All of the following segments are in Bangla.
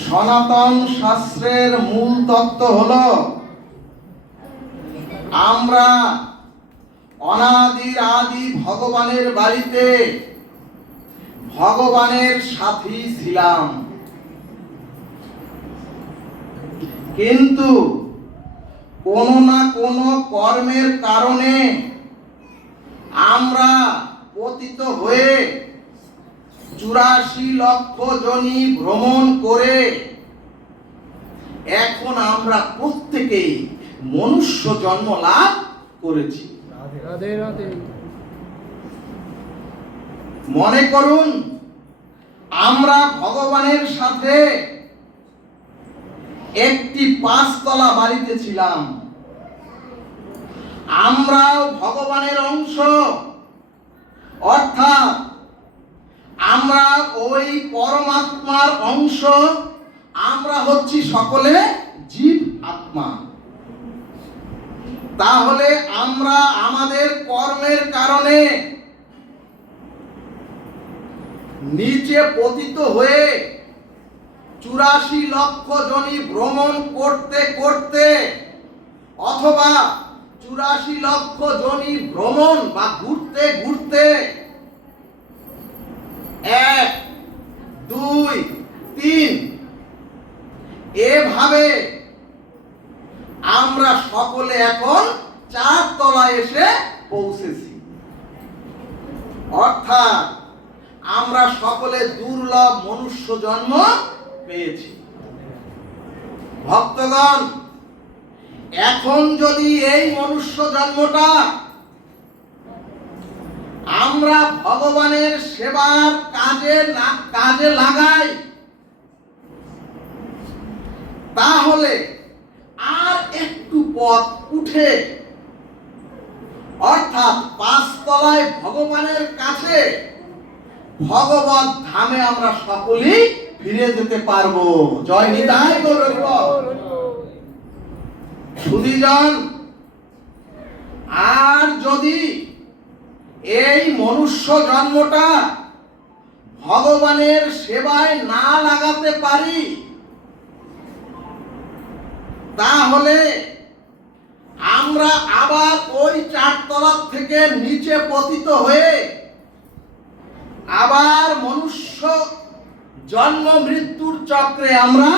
সনাতন শাস্ত্রের মূল তত্ত্ব হলো আমরা অনাদির আদি ভগবানের বাড়িতে ভগবানের সাথী ছিলাম, কিন্তু কোনো না কোনো কর্মের কারণে আমরা পতিত হয়ে 84 লক্ষ যোনি ভ্রমণ করে এখন আমরা প্রত্যেকেই মনুষ্য জন্ম লাভ করেছি। মনে করুন আমরা ভগবানের সাথে একটি 5 তলা বাড়িতে ছিলাম। আমরাও ভগবানের অংশ, অর্থাৎ আমরা ওই পরমাত্মার অংশ। আমরা হচ্ছি সকলে জীব আত্মা। তাহলে আমরা আমাদের কর্মের কারণে নিচে পতিত হয়ে 84 লক্ষ যোনি ভ্রমণ করতে করতে, অথবা 84 লক্ষ যোনি ভ্রমণ বা ঘুরতে ঘুরতে 1, 2, 3 এভাবে আমরা সকলে এখন 4 তলায় এসে পৌঁছেছি। অর্থাৎ আমরা সকলে দুর্লভ মনুষ্য জন্ম পেয়েছি। ভক্তগণ, এখন যদি এই মনুষ্য জন্মটা আমরা ভগবানের সেবার কাজে লাগাই, তাহলে আর একটু পথ উঠে, অর্থাৎ 5 তলায় ভগবানের কাছে ভগবত ধামে আমরা সকলেই ফিরে যেতে পারবো। জয় নিতাই গৌর। সুধীজন, আর যদি এই মনুষ্য জন্মটা ভগবানের সেবায় না লাগাতে পারি, তাহলে আমরা আবার ওই 4 তলা থেকে নিচে পতিত হয়ে আবার মনুষ্য জন্ম মৃত্যুর চক্রে আমরা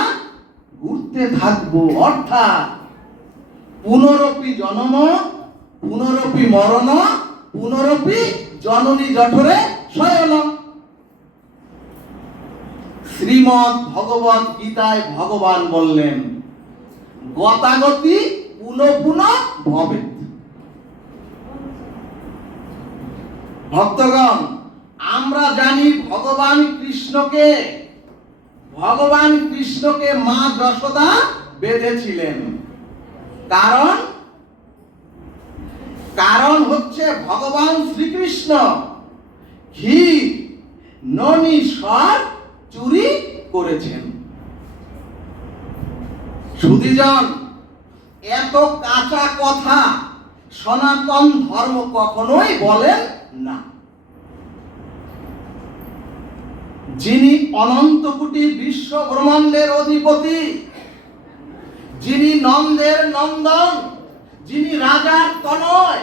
ঘুরতে থাকবো। অর্থাৎ পুনরপি জন্ম, পুনরপি মরণ, পুনরপি জননী জঠরে শয়ন। শ্রীমদ্ ভগবত গীতায় ভগবান বললেন, গতাগতি পুনঃ পুনঃ ভবেৎ। ভক্তগণ, আমরা জানি ভগবান কৃষ্ণকে মা যশোদা বেঁধেছিলেন। কারণ হচ্ছে ভগবান শ্রীকৃষ্ণ ঘি ননি সর চুরি করেছেন। সুধীজন, এত কাঁচা কথা সনাতন ধর্ম কখনোই বলেন না। যিনি অনন্ত কোটি বিশ্ব ব্রহ্মাণ্ডের অধিপতি, যিনি নন্দের নন্দন, যিনি রাজার তনয়,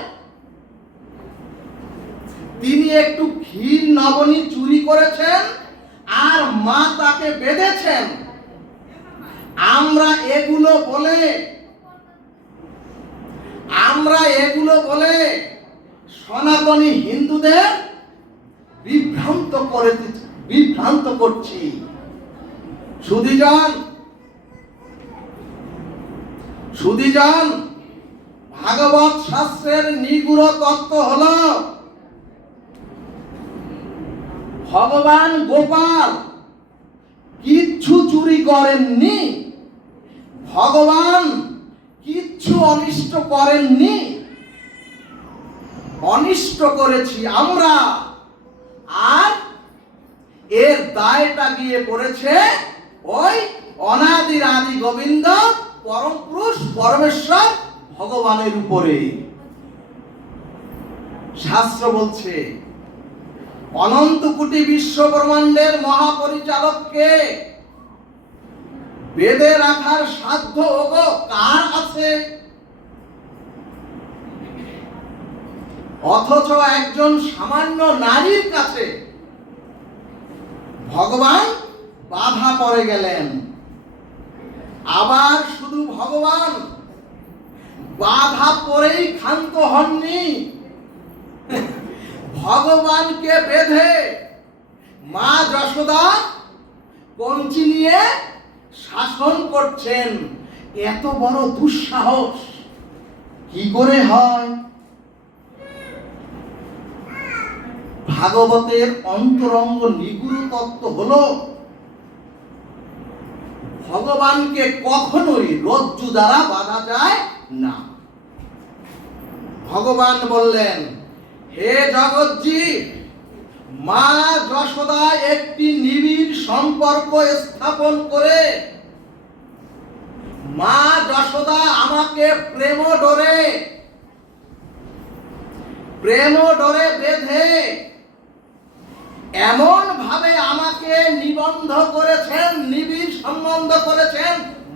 তিনি একটু ক্ষীর নবনী চুরি করেছেন আর মা তাকে বেঁধেছেন। আমরা এগুলো বলে সনাতনী হিন্দুদের বিভ্রান্ত করছি। সুধীজন, ভাগবত শাস্ত্রের নিগূঢ় তত্ত্ব হলো ভগবান গোপাল কিচ্ছু চুরি করেননি, ভগবান কিচ্ছু অনিষ্ট করেননি, অনিষ্ট করেছি আমরা। আর এর দায়টা গিয়ে পড়েছে ওই অনাদির আদি গোবিন্দ পরম পুরুষ পরমেশ্বর ভগবানের উপরে। শাস্ত্র বলছে অনন্ত কোটি বিশ্ব ব্রহ্মাণ্ডের মহাপরিচালককে বেঁধে রাখার সাধ্য ওগো কার আছে? অথচ একজন সামান্য নারীর কাছে ভগবান বাধা পড়ে গেলেন। আবার শুধু ভগবান বাধা পড়েই ক্ষান্ত হননি, ভগবানকে বেঁধে মা যশোদা কঞ্চি নিয়ে শাসন করছেন। এত বড় দুঃসাহস কি করে হয়? ভাগবতের অন্তরঙ্গ নিগুড় তত্ত্ব হলো ভগবানকে কখনোই রজ্জু দ্বারা বাঁধা যায় না। ভগবান বললেন, হে জগৎজীব, মা যশোদা একটি নিবিড় সম্পর্ক স্থাপন করে মা যশোদা আমাকে প্রেম ডোরে বেঁধে এমন ভাবে আমাকে নিবন্ধ করেছেন, নিবিড় সম্বন্ধ করেছেন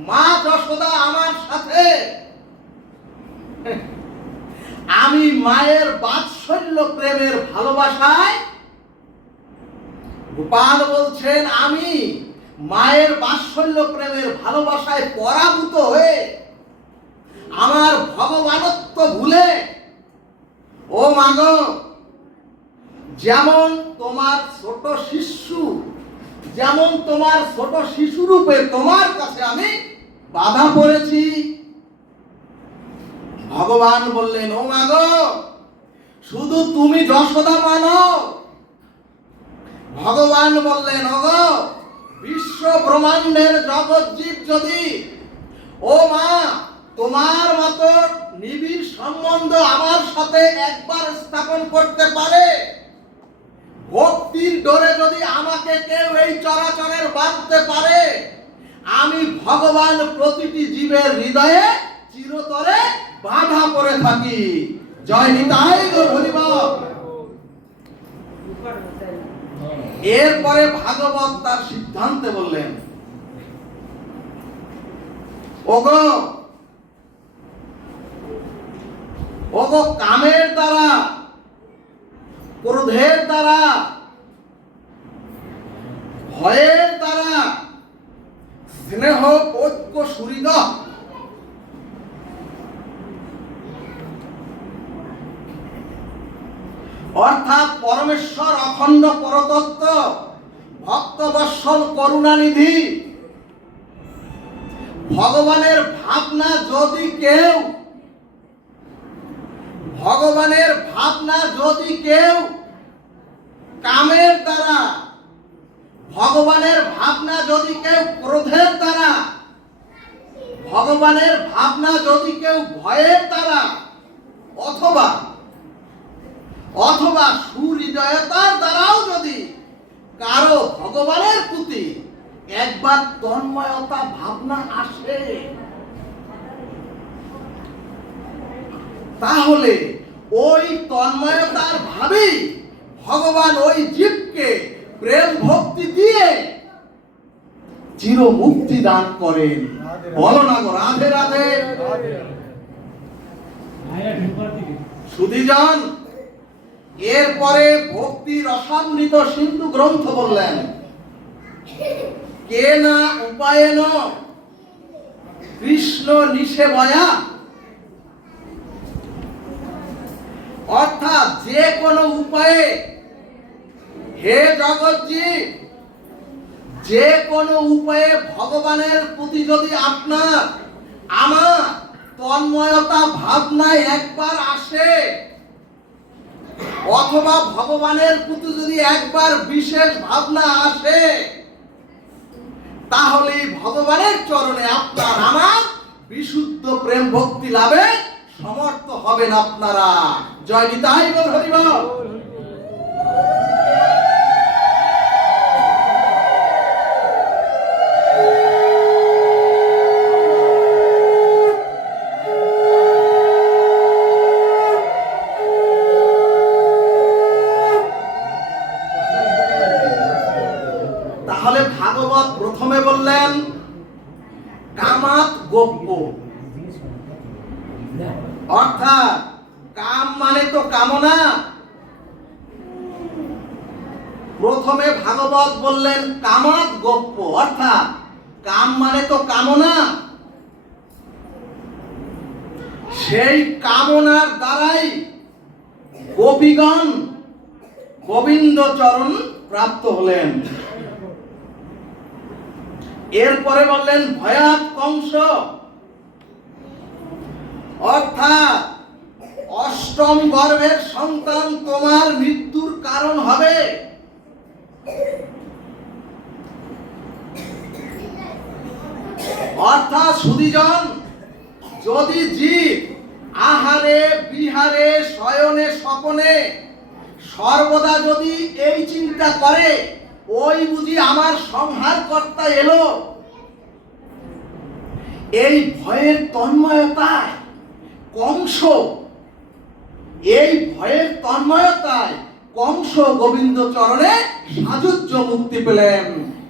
মা যশোদা আমার সাথে। আমি মায়ের বাৎসল্য প্রেমের ভালোবাসায়, গোপাল বলছেন, আমি মায়ের বাৎসল্য প্রেমের ভালোবাসায় পরাভূত হয়ে আমার ভগবানত্ব ভুলে, ও মাগো, যেমন তোমার ছোট শিশু রূপে তোমার কাছে আমি বাধা পড়েছি। ভগবান বললেন, ও মাগো, শুধু তুমি যশোদা মানো। ভগবান বললেন, ওগো, বিশ্ব ব্রহ্মাণ্ডের জগৎজীব যদি ও মা তোমার মতো নিবিড় সম্বন্ধ আমার সাথে একবার স্থাপন করতে পারে, ভক্তির ডোরে যদি আমাকে কেউ এই চরাচরের বাঁধতে পারে, আমি ভগবান প্রতিটি জীবের হৃদয়ে চিরতরে বাধা পড়ে থাকি। জয় নিতাই গৌর হরিবল। এরপরে ভাগবত তার সিদ্ধান্তে বললেন, ওগো, কামের দ্বারা, ক্রোধের দ্বারা, ভয়ের দ্বারা স্নেহ ঐক্য সুহৃদ অর্থাৎ পরমেশ্বর অখণ্ড পরতত্ত্ব, ভক্তবৎসল করুণানিধি ভগবানের ভাবনা যদি কেউ কামের দ্বারা, ভগবানের ভাবনা যদি কেউ ক্রোধের দ্বারা, ভগবানের ভাবনা যদি কেউ ভয়ের দ্বারা, অথবা সুহৃদয়তার দ্বারাও যদি কারো ভগবানের প্রতি একবার তন্ময়তা ভাবনা আসে, তাহলে ওই তন্ময়তার ভাবেই ভগবান ওই জীবকে প্রেম ভক্তি দিয়ে চির মুক্তি দান করেন। বলো না গো, রাধে রাধে। সুধীজন, এরপরে ভক্তি রসামৃত সিন্ধু গ্রন্থ বললেন, কে না উপায়েন কৃষ্ণ নিষেবয়া, অর্থাৎ যে কোনো উপায়ে, হে জগৎজীব, যে কোনো উপায়ে ভগবানের প্রতি যদি আমার তন্ময়তা ভাবনায় একবার আসে, অথবা ভগবানের প্রতি যদি একবার বিশেষ ভাবনা আসে, তাহলে ভগবানের চরণে আপনার আমার বিশুদ্ধ প্রেম ভক্তি লাভে সমর্থ হবেন আপনারা। জয় নিতাই গৌর হরিবল। তাহলে ভাগবত প্রথমে বললেন কামাত গোপ্য, অর্থাৎ কাম মানে তো কামনা। প্রথমে ভাগবত বললেন কামাত গোপ্য, অর্থাৎ কাম মানে তো কামনা। সেই কামনার দ্বারাই গোপীগণ গোবিন্দ চরণ প্রাপ্ত হলেন। এরপরে বললেন ভয়াত কংস, অর্থাৎ অষ্টম গর্ভের সন্তান তোমার মৃত্যুর কারণ হবে। অর্থাৎ সুধীজন, যদি জীব আহারে বিহারে শয়নে স্বপনে সর্বদা যদি এই চিন্তা করে ওই বুঝি আমার সংহার কর্তা এলো, এই ভয়ের তন্ময়তায় কংস, এই ভয়ের তন্ময়তায় কংস গোবিন্দ চরণে সাযুজ্য মুক্তি পেলেন।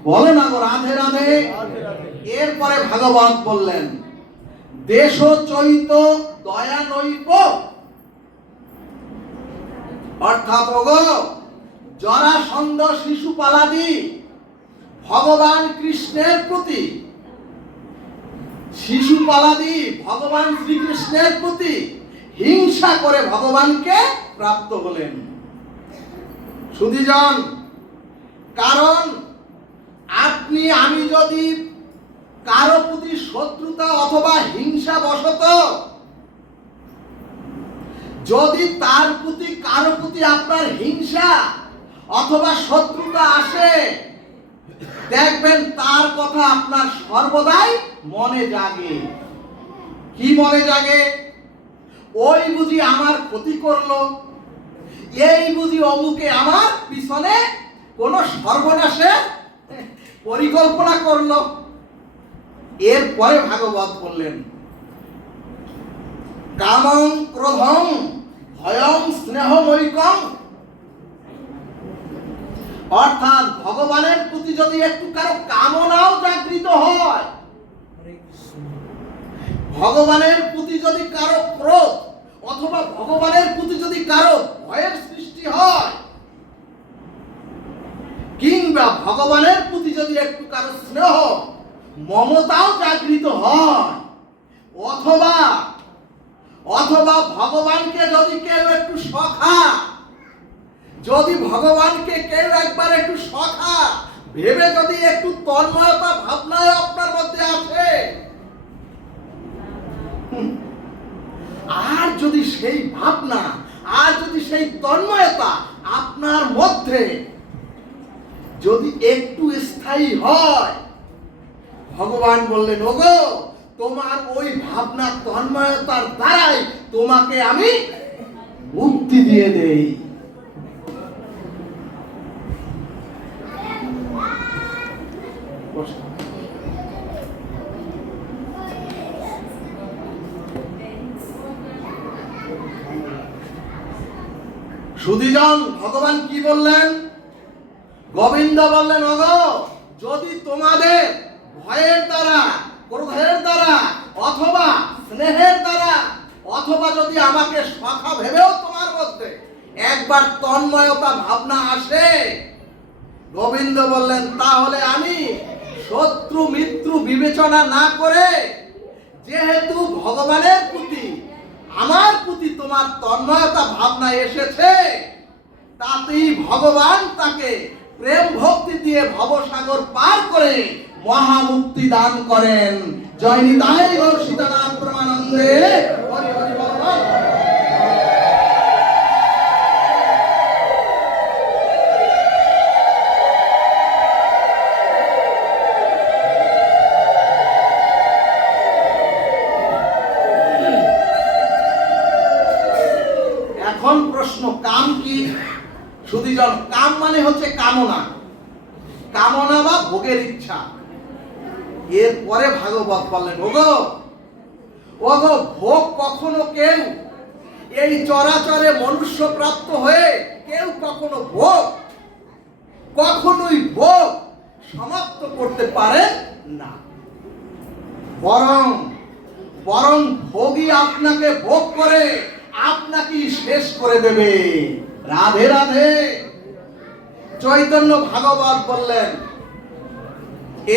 বলো না গো রাধে রাধে। এরপরে ভাগবত বললেন দেশ চৈত দয়া নৈব, অর্থাৎ ওগো জরাসন্ধ শিশুপালাদি ভগবান কৃষ্ণের প্রতি, শিশুপালাদি ভগবান শ্রীকৃষ্ণের প্রতি হিংসা করে ভগবানকে প্রাপ্ত হলেন। সুধীজন, কারণ আপনি আমি যদি কারো প্রতি শত্রুতা অথবা হিংসা বশত যদি তার প্রতি কারো প্রতি আপনার হিংসা অথবা শত্রুতা আসে, দেখবেন তার কথা আপনার সর্বদাই মনে জাগে। কি মনে জাগে? ওই বুঝি আমার ক্ষতি করলো, এই বুঝি অমুকে আমার পিছনে কোন সর্বনাশের পরিকল্পনা করলো। এরপরে ভাগবত বললেন কামং ক্রোধং ভয়ং স্নেহমৈকং, অর্থাৎ ভগবানের প্রতি যদি একটু কারো কামনাও জাগৃত হয়, ভগবানের প্রতি যদি কারো ক্রোধ অথবা ভগবানের প্রতি যদি কারো ভয়ের সৃষ্টি হয়, কিংবা ভগবানের প্রতি যদি একটু কারো স্নেহ মমতাও জাগৃত হয়, অথবা অথবা ভগবানকে যদি কেউ একটু সখা, যদি ভগবানকে কেউ একবার একটু সখা ভেবে যদি একটু তন্ময়তা ভাবনায় আপনার মধ্যে আসে, আর যদি সেই ভাবনা আর যদি সেই তন্ময়তা আপনার মধ্যে যদি একটু স্থায়ী হয়, ভগবান বললেন ওগো তোমার ওই ভাবনা তন্ময়তার দ্বারাই তোমাকে আমি মুক্তি দিয়ে দেই। সুধীজন, ভগবান কি বললেন? গোবিন্দ বললেন ওগো যদি তোমাদের ভয়ের দ্বারা, ক্রোধের দ্বারা অথবা স্নেহের দ্বারা অথবা যদি আমাকে সখা ভেবেও তোমার মধ্যে একবার তন্ময়তা ভাবনা আসে, গোবিন্দ বললেন তাহলে আমি শত্রু মিত্র বিবেচনা না করে, যেহেতু ভগবানের প্রতি আমার প্রতি তোমার তন্ময়তা ভাবনা এসেছে, তাতেই ভগবান তাকে প্রেম ভক্তি দিয়ে ভবসাগর পার করে মহামুক্তি দান করেন। জয় নিতাই গৌর সীতানাথ প্রেমানন্দে হরি হরি বল। এখন প্রশ্ন, কাম কি? সুধীজন, কাম মানে হচ্ছে কামনা, কামনা বা ভোগের ইচ্ছা। এরপরে ভাগবত বললেন ওগো ওগো ভোগ কখনো কেউ এই চরাচরে মনুষ্য প্রাপ্ত হয়ে কেউ কখনো ভোগ কখনোই ভোগ সমাপ্ত করতে পারে না। বরং বরং ভোগী আপনাকে ভোগ করে আপনাকে শেষ করে দেবে। রাধে রাধে। চৈতন্য ভাগবত বললেন,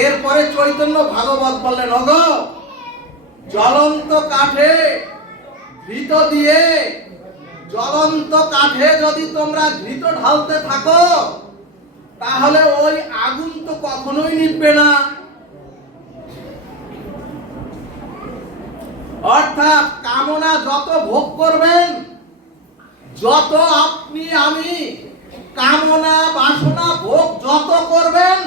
এরপরে চৈতন্য ভাগবত বললেন, ওগো জ্বলন্ত কাঠে ঘৃত দিয়ে, জ্বলন্ত কাঠে যদি তোমরা ঘৃত ঢালতে থাকো তাহলে ওই আগুন তো কখনোই নিভবে না। অর্থাৎ কামনা যত ভোগ করবেন, যত আপনি আমি কামনা বাসনা ভোগ যত করবেন,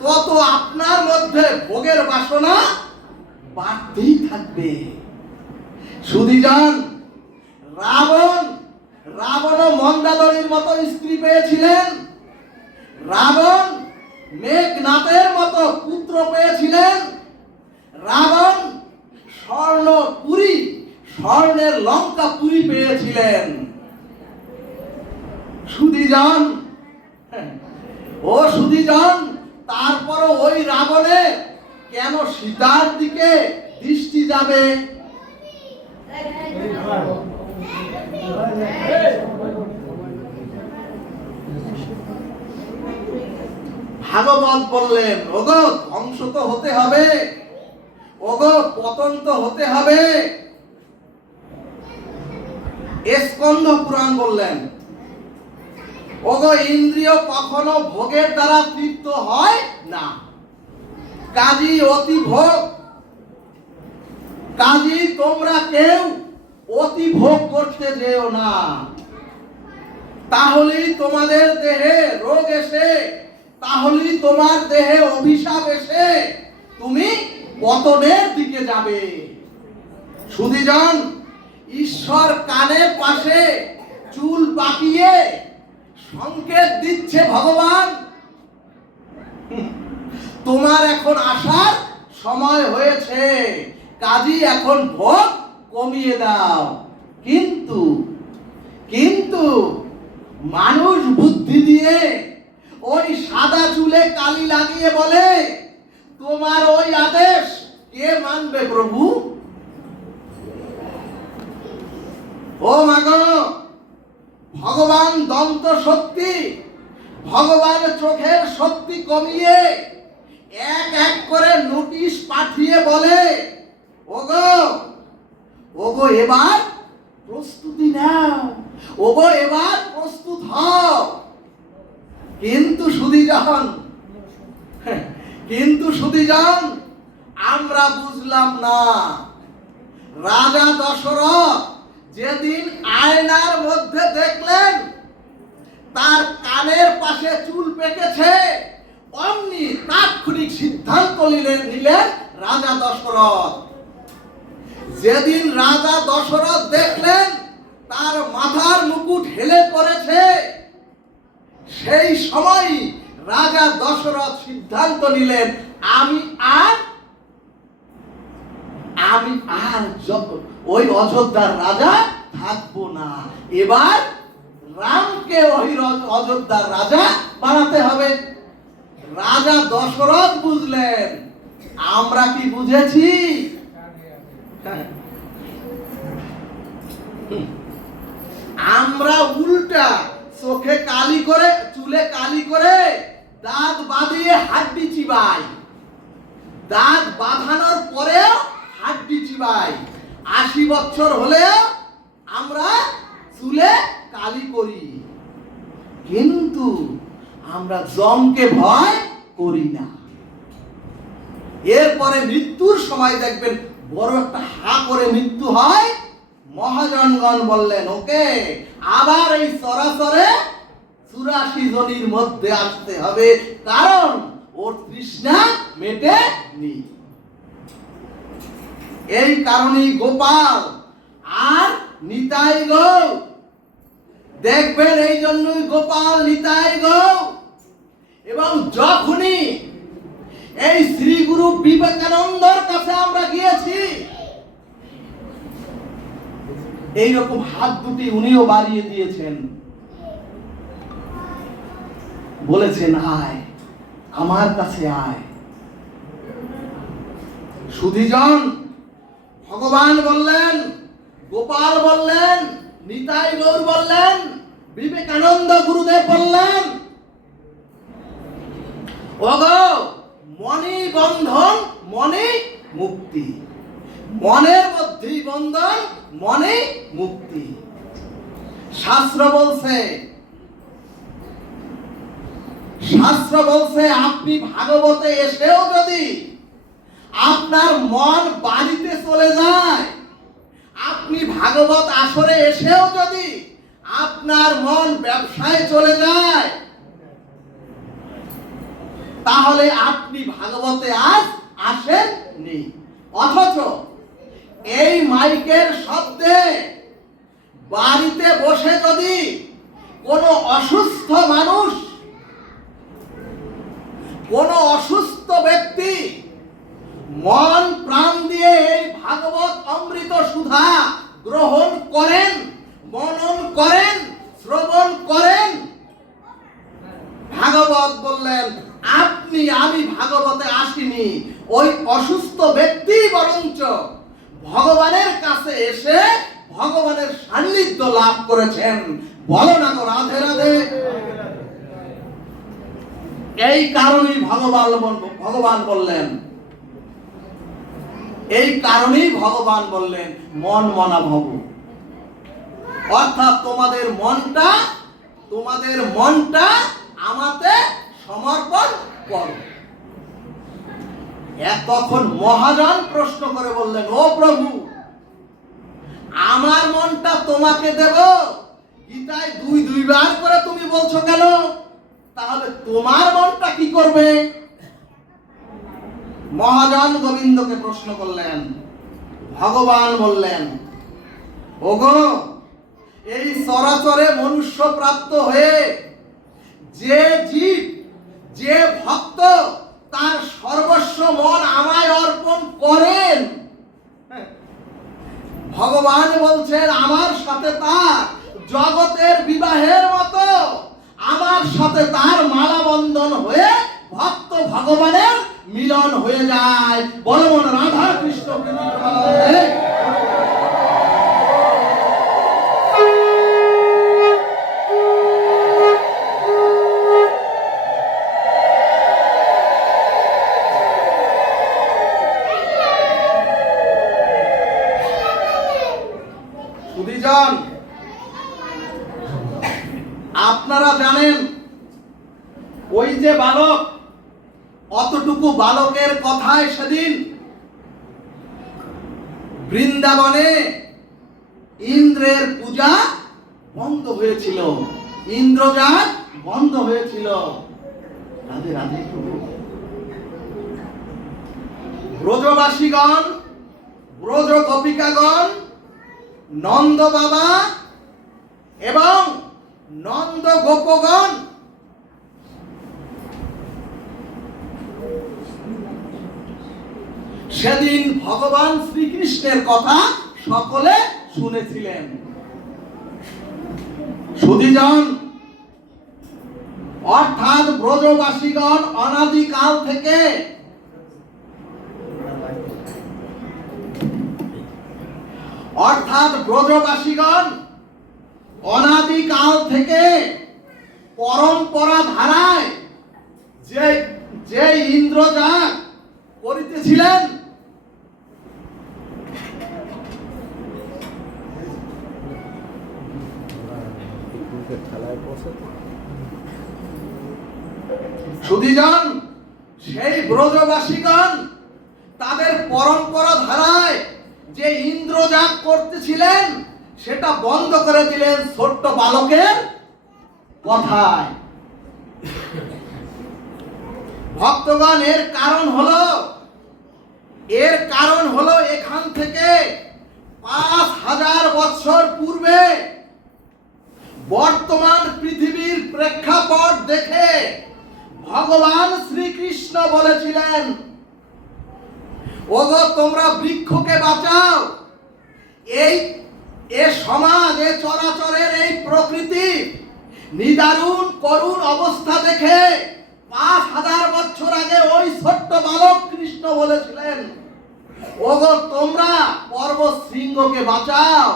তত আপনার মধ্যে ভোগের বাসনা বাড়তেই থাকবে। সুধীজন, রাবণও মন্দাদরীর মতো স্ত্রী পেয়েছিলেন, রাবণ মেঘনাথের মতো পুত্র পেয়েছিলেন, রাবণ স্বর্ণের লঙ্কা পুরী পেয়েছিলেন। সুধীজন, ও সুধীজন, তারপরও ওই রাবণের কেন সীতার দিকে দৃষ্টি যাবে? ভাগবত বললেন, ওগো ধ্বংস তো হতে হবে, ওগো পতন তো হতে হবে। স্কন্ধ পুরাণ বললেন, ওগো ইন্দ্রিয় কখনো ভোগের দ্বারা তৃপ্ত হয় না, কাজী অতি ভোগ, কাজী তোমরা কেউ অতি ভোগ করতে যেও না, তাহলেই তোমাদের দেহে রোগ এসে, তাহলেই তোমার দেহে অভিশাপ এসে তুমি পতনের দিকে যাবে। সুধীজন, ঈশ্বর কানের পাশে চুল পাকিয়ে সংকেত দিচ্ছে, ভগবান তোমার এখন আসার সময় হয়েছে, কাজী এখন ভোগ কমিয়ে দাও। কিন্তু কিন্তু মানুষ বুদ্ধি দিয়ে ওই সাদা চুলে কালি লাগিয়ে বলে, তোমার ওই আদেশ কে মানবে প্রভু? ও মাগো, ভগবান দন্ত শক্তি, ভগবান চোখের শক্তি কমিয়ে এক এক করে নোটিশ পাঠিয়ে বলে, ওগো ওগো এবার প্রস্তুতি নাও, ওগো এবার প্রস্তুত হও। কিন্তু সুধীজন আমরা বুঝলাম না। রাজা দশরথ যেদিন আয়নার মধ্যে দেখলেন তার কানের পাশে চুল পেকেছে, অমনি তাৎক্ষণিক সিদ্ধান্ত নিলেন রাজা দশরথ। যেদিন রাজা দশরথ দেখলেন তার মাথার মুকুট হেলে পড়েছে, সেই সময় রাজা দশরথ সিদ্ধান্ত নিলেন, আমি আর ওই অযোধ্যার রাজা থাকবো না, এবার রামকে ওই অযোধ্যার রাজা বানাতে হবে। রাজা দশরথ বুঝলেন, আমরা কি বুঝেছি? আমরা উল্টা চোখে কালি করে, চুলে কালি করে, দাঁত বাঁধিয়ে হাড্ডি চিবাই, দাঁত বাঁধানোর পরেও হাড্ডি চিবাই। 80 বছর হলেও আমরা চুলে কালি করি, কিন্তু আমরা জমকে ভয় করি না। এরপরে মৃত্যুর সময় দেখবেন বড় একটা হা করে মৃত্যু হয়। মহাজনগণ বললেন, ওকে আবার এই চরাচরে 84 জনের মধ্যে আসতে হবে, কারণ ওর তৃষ্ণা মেটেনি। এই কারণেই গোপাল আর নিতাই গো, দেখবেন এই জন্যই গোপাল নিতাই গো। এবং যখনই এই শ্রী গুরু বিবেকানন্দর কাছে আমরা গিয়েছি, এইরকম হাত দুটি উনিও বাড়িয়ে দিয়েছেন, বলেছেন আয় আমার কাছে আয়। সুধীজন, ভগবান বললেন, গোপাল বললেন, নিতাই গৌর বললেন, বিবেকানন্দ গুরুদেব বললেন, ওগো মনি বন্ধন মনে মুক্তি, মনের মধ্যেই বন্ধন মনে মুক্তি। শাস্ত্র বলছে, আপনি ভাগবতে এসেও যদি আপনার মন বাড়িতে চলে যায়, আপনি ভাগবত আসরে এসেও যদি আপনার মন ব্যবসায় চলে যায়, তাহলে আপনি ভাগবতে আজ আসেননি। অথচ এই মাইকের শব্দে বাড়িতে বসে যদি কোনো অসুস্থ মানুষ, কোনো অসুস্থ ব্যক্তি মন প্রাণ দিয়ে এই ভাগবত অমৃত সুধা গ্রহণ করেন, মনন করেন, শ্রবণ করেন, ভাগবত বললেন আমি ভাগবতে আসিনি, ওই অসুস্থ ব্যক্তি বরঞ্চ ভগবানের কাছে এসে ভগবানের সান্নিধ্য লাভ করেছেন। বলো না তো রাধে রাধে। এই কারণেই ভগবান বললেন, এই কারণেই ভগবান বললেন মন মনা ভব, অর্থাৎ তোমাদের মনটা আমাতে সমর্পণ করো। তখন মহাজন প্রশ্ন করে বললেন, ও প্রভু, আমার মনটা তোমাকে দেব, গীতায় দুইবার করে তুমি বলছো কেন? তাহলে তোমার মনটা কি করবে? মহাজন গোবিন্দকে প্রশ্ন করলেন। ভগবান বললেন, ওগো, এই চরাচরে মনুষ্য প্রাপ্ত হয়ে যে জীব, যে ভক্ত তার সর্বস্ব মন আমায় অর্পণ করেন, ভগবান বলছেন আমার সাথে তার জগতের বিবাহের মতো আমার সাথে তার মালা বন্ধন হয়ে ভক্ত ভগবানের মিলন হয়ে যায়। বলো মন রাধা কৃষ্ণ সুধীজন, আপনারা জানেন ওই যে বালক, অতটুকু বালকের কথায় সেদিন বৃন্দাবনে ইন্দ্রের পূজা বন্ধ হয়েছিল, ইন্দ্রজাত বন্ধ হয়েছিল। রাধে রাধে। ব্রজবাসীগণ, ব্রজ গোপিকাগণ, নন্দ বাবা এবং নন্দ গোপগণ সেদিন ভগবান শ্রীকৃষ্ণের কথা সকলে শুনেছিলেন। সুধীজন, অর্থাৎ ব্রজবাসীগণ অনাদিকাল থেকে পরম্পরা ধারায় যে ইন্দ্রজাগ করিতেছিলেন, সুধীজন, সেই ব্রজবাসীগণ তাদের পরম্পরা ধারায় যে ইন্দ্রজাগ করতেছিলেন সেটা বন্ধ করে দিলেন ছোট্ট বালকের কথায়। ভক্তগণ, এর কারণ হলো এখান থেকে 5000 বছর পূর্বে বর্তমান পৃথিবীর প্রেক্ষাপট দেখে ভগবান শ্রীকৃষ্ণ বলেছিলেন, ওগো তোমরা বৃক্ষকে বাঁচাও, এই সমাজ, এই চরাচরের এই প্রকৃতি নিদারুণ করুণ অবস্থা দেখে 5000 বছর আগে ওই ছোট্ট বালক কৃষ্ণ বলেছিলেন, ওগো তোমরা পর্বত শৃঙ্গকে বাঁচাও।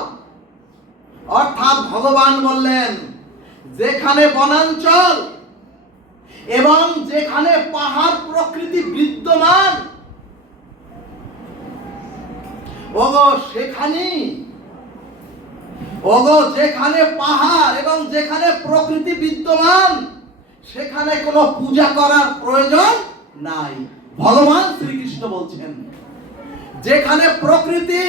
অর্থাৎ ভগবান বললেন, যেখানে বনাঞ্চল এবং যেখানে পাহাড় প্রকৃতি বিদ্যমান, ওগো যেখানে পাহাড় এবং যেখানে প্রকৃতি বিদ্যমান, সেখানে কোনো পূজা করার প্রয়োজন নাই। ভগবান শ্রীকৃষ্ণ বলছেন, যেখানে প্রকৃতি,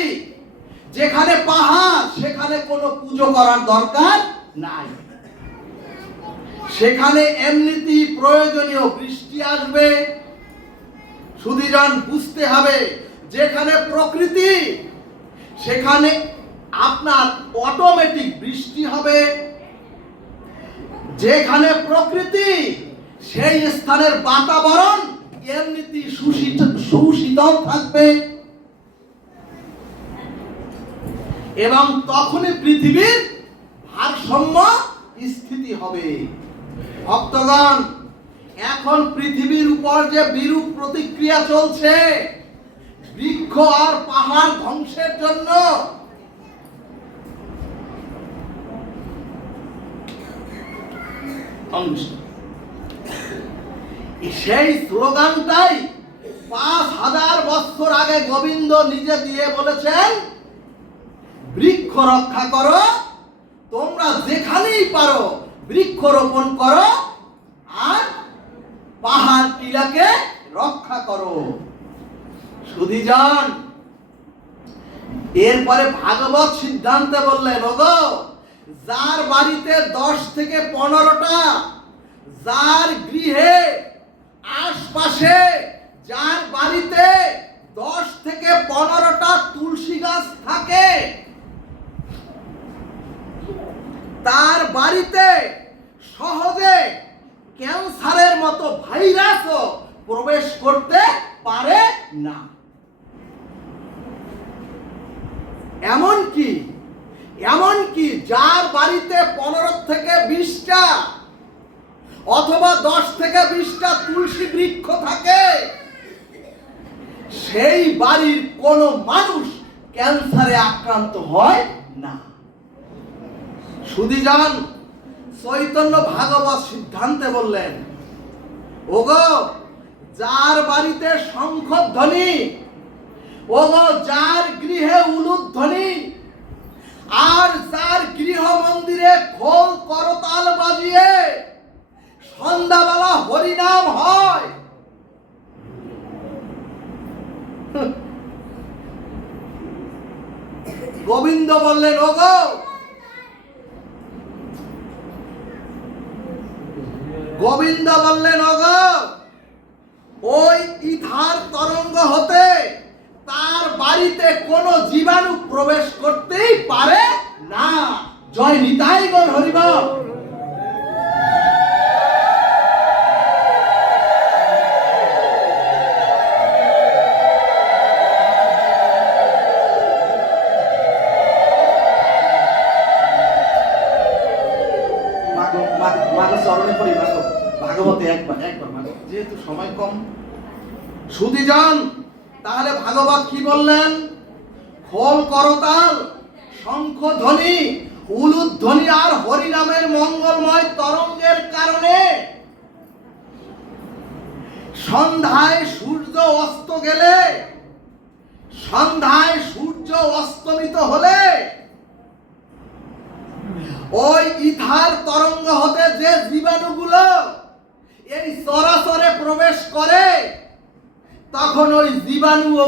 যেখানে পাহাড়, সেখানে কোনো পুজো করার দরকার নাই। সেখানে এমনিতেই প্রয়োজনীয় বৃষ্টি আসবে। সুধীজন বুঝতে হবে, যেখানে প্রকৃতি সেখানে আপনার অটোমেটিক বৃষ্টি হবে। যেখানে প্রকৃতি সেই স্থানের বাতাবরণ এমনিতেই সুশীতল থাকবে এবং তখনই পৃথিবীর ভারসাম্য স্থিতি হবে। ভক্তগণ, এখন পৃথিবীর উপর যে বিরূপ প্রতিক্রিয়া চলছে বৃক্ষ আর পাহাড় ধ্বংসের জন্য, সেই স্লোগানটাই 5000 বছর আগে গোবিন্দ নিজে দিয়ে বলেছেন, বৃক্ষ রক্ষা করো, তোমরা যেখানেই পারো বৃক্ষরোপণ করো আর পাহাড় টিলাকে রক্ষা করো। সুধীজন, এরপরে ভাগবত সিদ্ধান্তে বললেন, ওগো যার বাড়িতে 10 থেকে 15টা, যার গৃহে আশপাশে যার বাড়িতে 10 থেকে 15টা তুলসী গাছ থাকে, তার বাড়িতে সহজে ক্যান্সারের মতো ভাইরাসও প্রবেশ করতে পারে না। এমনকি যার বাড়িতে 15 থেকে 20টা অথবা 10 থেকে 20টা তুলসী বৃক্ষ থাকে, সেই বাড়ির কোনো মানুষ ক্যান্সারে আক্রান্ত হয় না। সুধীজন, চৈতন্য ভাগবত সিদ্ধান্তে বললেন, ওগো যার বাড়িতে শঙ্খধ্বনি, ওগো যার গৃহে উলুধ্বনি আর যার গৃহ মন্দিরে খোল করতাল বাজিয়ে সন্ধ্যাবেলা হরিনাম হয়, গোবিন্দ বললেন, ওগো ওই ইথার তরঙ্গ হতে তার বাড়িতে কোনো জীবাণু প্রবেশ করতেই পারে না। জয় নিতাই গৌর হরিবল। ভাগবতে একবার যেহেতু সময় কম। সুধীজন, তাহলে ভাগবত কি বললেন? খোল করতাল, শঙ্খ ধ্বনি, উলুধ্বনি আর হরিনামের মঙ্গলময় তরঙ্গের কারণে সন্ধ্যায় সূর্য অস্ত গেলে, সন্ধ্যায় সূর্য অস্তমিত হলে ওই ইথার তরঙ্গ হতে যে জীবাণুগুলো এই চরাচরে প্রবেশ করে, তখন ওই জীবাণু ও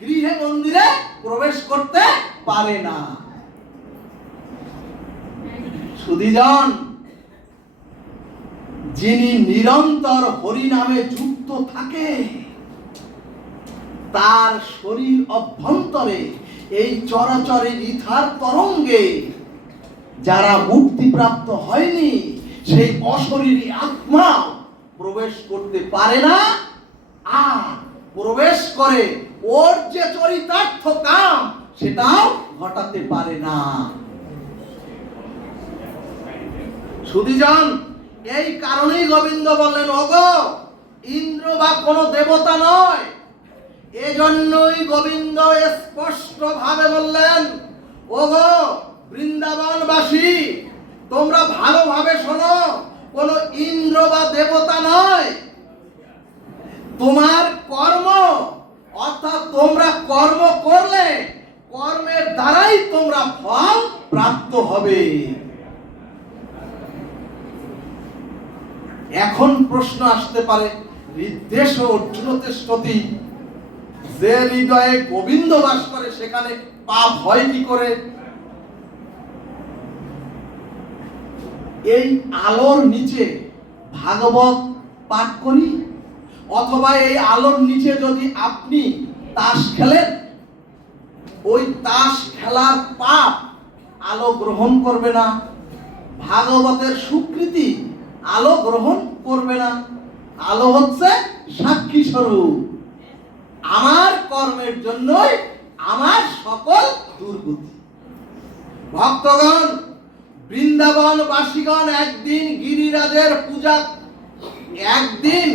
গৃহে মন্দিরে প্রবেশ করতে পারে না। সুধীজন, যিনি নিরন্তর হরিনামে যুক্ত থাকে, তার শরীর অভ্যন্তরে এই চরাচরের ইথার তরঙ্গে যারা মুক্তিপ্রাপ্ত হয়নি, সেই অশরীরী আত্মা প্রবেশ করতে পারে না, আর প্রবেশ করে ওর যে চরিতার্থ কাম সেটাও ঘটাতে পারে না। সুধীজন, এই কারণেই গোবিন্দ বললেন, ওগো ইন্দ্র বা কোনো দেবতা নয়, এজন্যই গোবিন্দ স্পষ্ট ভাবে বললেন, ওগো বৃন্দাবনবাসী, তোমরা ভালোভাবে শোনো, কোন ইন্দ্র বা দেবতা নয়, তোমার কর্ম, অর্থাৎ তোমরা কর্ম করলে কর্মের দ্বারাই তোমরা ফল প্রাপ্ত হবে। এখন প্রশ্ন আসতে পারে, হৃদ্দেশ অর্জুনতে স্তুতি, যে হৃদয়ে গোবিন্দ বাস করে সেখানে পাপ হয় কি করে? এই আলোর নিচে ভাগবত পাঠ করি, অথবা এই আলোর নিচে যদি আপনি তাস খেলেন, ওই তাস খেলার পাপ আলো গ্রহণ করবে না, ভাগবতের স্বীকৃতি আলো গ্রহণ করবে না। আলো হচ্ছে সাক্ষী স্বরূপ, আমার কর্মের জন্যই আমার সকল দুর্গতি। ভক্তগণ, বৃন্দাবনবাসীগণ একদিন গিরিরাজের পূজা, একদিন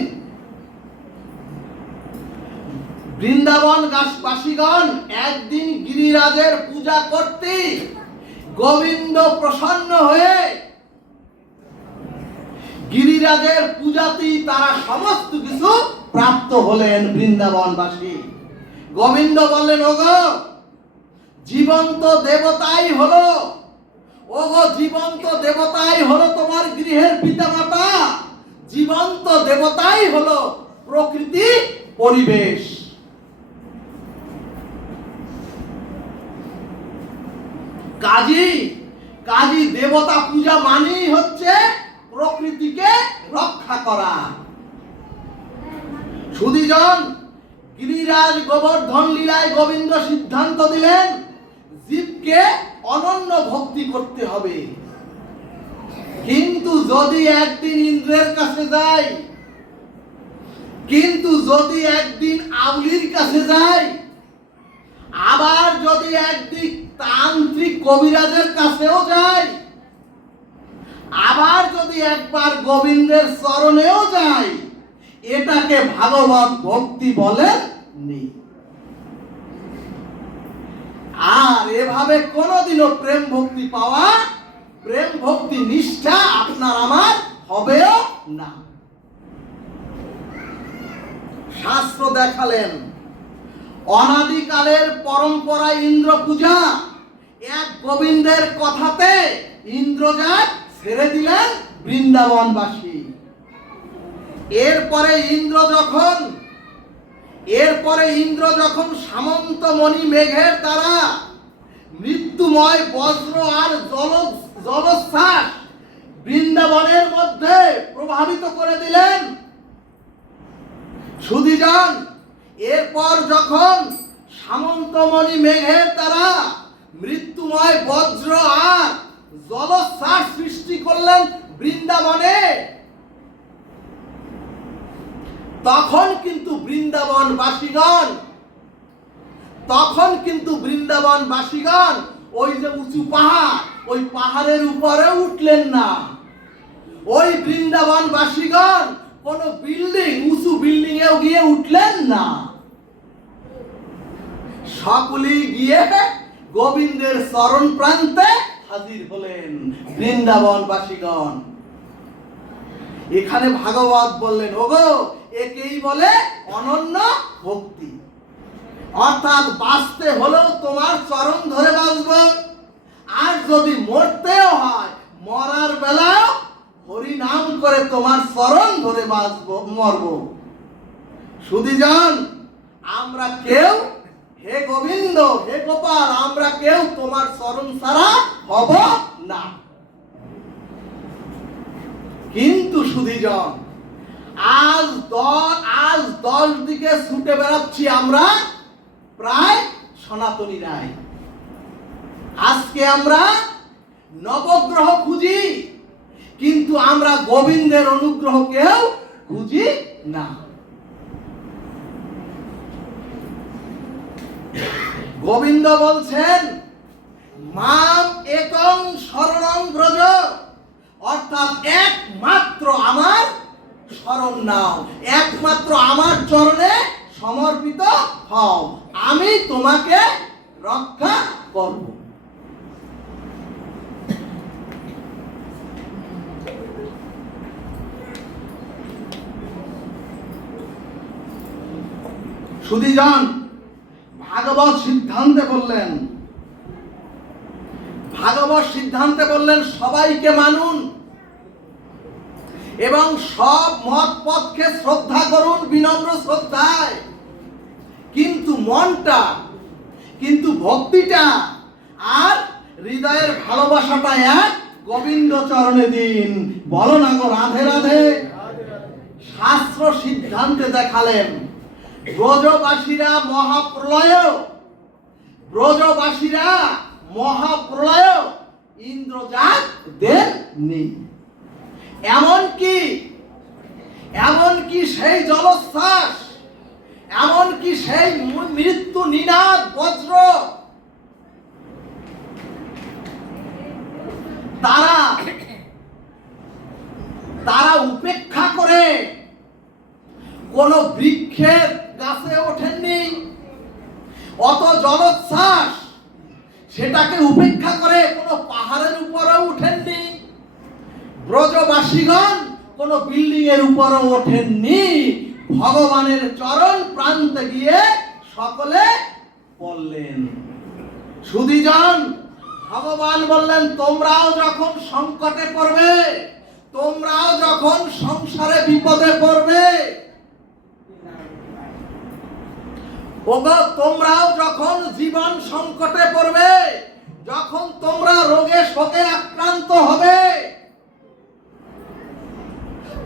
বৃন্দাবনবাসীগণ একদিন গিরিরাজের পূজা করতে গোবিন্দ প্রসন্ন হয়ে গিরিরাজের পূজাতেই তারা সমস্ত কিছু প্রাপ্ত হলেন। বৃন্দাবনবাসী গোবিন্দ বললেন, ওগো জীবন্ত দেবতাই হলো, ওগো জীবন্ত দেবতাই হলো তোমার গৃহের পিতামাতা, জীবন্ত দেবতাই হলো প্রকৃতি পরিবেশ। কাজী দেবতা পূজা মানেই হচ্ছে প্রকৃতিকে রক্ষা করা। সুধীজন, গিরিরাজ গোবর্ধন লীলায় গোবিন্দ সিদ্ধান্ত দিলেন জীবকে অনন্য ভক্তি করতে হবে। কিন্তু যদি একদিন ইন্দ্রের কাছে যাই, কিন্তু যদি একদিন আউলির কাছে যাই, আবার যদি একদিন তান্ত্রিক কবিরাজের কাছেও যাই, আবার যদি একবার গোবিন্দের চরণেও যাই, এটাকে ভাগবত ভক্তি বলেন নি। আর এভাবে কোনোদিনও প্রেম ভক্তি পাওয়া, প্রেম ভক্তি নিষ্ঠা আপনার আমার হবেও না। শাস্ত্র দেখালেন অনাদিকালের পরম্পরা ইন্দ্র পূজা, এক গোবিন্দের কথাতে ইন্দ্রজাত ছেড়ে দিলেন বৃন্দাবনবাসী। এরপরে ইন্দ্র যখন সামন্তমণি মেঘের দ্বারা মৃত্যুময় বজ্র আর জলোচ্ছ্বাস বৃন্দাবনের মধ্যে প্রভাবিত করে দিলেন। সুধীজন, এরপর যখন সামন্তমণি মেঘের দ্বারা মৃত্যুময় বজ্র আর জলোচ্ছ্বাস সৃষ্টি করলেন বৃন্দাবনে, তখন কিন্তু বৃন্দাবনবাসীগণ ওই যে উঁচু পাহাড়, ওই পাহাড়ের উপরে উঠলেন না। ওই বৃন্দাবনবাসীগণ কোন উঁচু বিল্ডিং এও গিয়ে উঠলেন না। সকলেই গিয়ে গোবিন্দের চরণ প্রান্তে হাজির হলেন বৃন্দাবনবাসীগণ। এখানে ভাগবত বললেন, ওগো একেই বলে অনন্য ভক্তি। অর্থাৎ বাঁচতে হলেও তোমার চরণ ধরে বাঁচব, আর যদি মরতেও হয় মরার বেলাও হরি নাম করে তোমার চরণ ধরে বাঁচব, মরব। সুধীজন, আমরা কেউ, হে গোবিন্দ, হে গোপাল, আমরা কেউ তোমার চরণ ছাড়া হব না। কিন্তু সুধীজন, আজ 10 দিকে ছুটে বেড়াচ্ছি আমরা প্রায় সনাতনীরাই। আজকে আমরা নবগ্রহ খুঁজি, কিন্তু আমরা গোবিন্দের অনুগ্রহ কেউ খুঁজি না। গোবিন্দ বলছেন, মাম একং শরণং ব্রজ, অর্থাৎ একমাত্র আমার শরণ নাও, একমাত্র আমার চরণে সমর্পিত হও, আমি তোমাকে রক্ষা করব। সুধীজন, ভাগবত সিদ্ধান্তে বললেন সবাইকে মানুন এবং সব মত পথকে শ্রদ্ধা করুন বিনম্র শ্রদ্ধায়, কিন্তু ভক্তিটা আর হৃদয়ের ভালোবাসাটা এক গোবিন্দ চরণে দিন। বলো না গো রাধে রাধে। শাস্ত্র সিদ্ধান্তে দেখালেন ব্রজবাসীরা মহাপ্রলয় ইন্দ্রজাত দেননি। এমনকি সেই জলোচ্ছ্বাস, এমনকি সেই মৃত্যু নিনাদ বজ্র তারা উপেক্ষা করে কোন বৃক্ষের গাছে ওঠেননি। অত জলোচ্ছ্বাস সেটাকে উপেক্ষা করে কোন পাহাড়ের উপরে উঠেননি। ব্রজবাসীগণ কোন বিল্ডিং এর উপরে ওঠেননি, ভগবানের চরণ প্রান্তে গিয়ে সকলে বললেন। সুধীজন, ভগবান বললেন তোমরাও যখন সংকটে পড়বে, তোমরাও যখন সংসারে বিপদে পড়বে, তোমরাও যখন জীবন সংকটে পড়বে, যখন তোমরা রোগে শোকে আক্রান্ত হবে,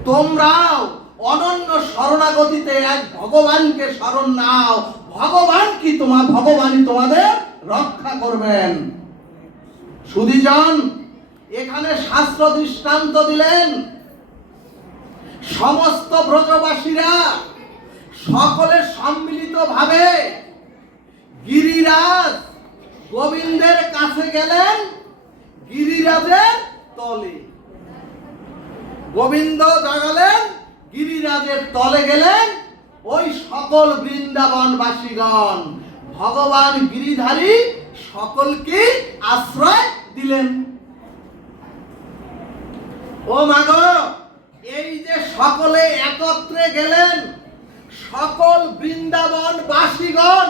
তোমরাও অনন্য শরণাগতিতে এক ভগবানকে শরণ নাও। ভগবানই তোমাদের রক্ষা করবেন। সুধীজন, এখানে শাস্ত্র দৃষ্টান্ত দিলেন সমস্ত ব্রজবাসীরা সকলে সম্মিলিত ভাবে গিরিরাজ গোবিন্দের কাছে গেলেন। গিরিরাজের তলে গোবিন্দ জাগালেন, গিরিরাজের তলে গেলেন ওই সকল বৃন্দাবনবাসীগণ। ভগবান গিরিধারী সকলকে আশ্রয় দিলেন। ও মাগো, এই যে সকলে একত্রে গেলেন, সকল বৃন্দাবনবাসীগণ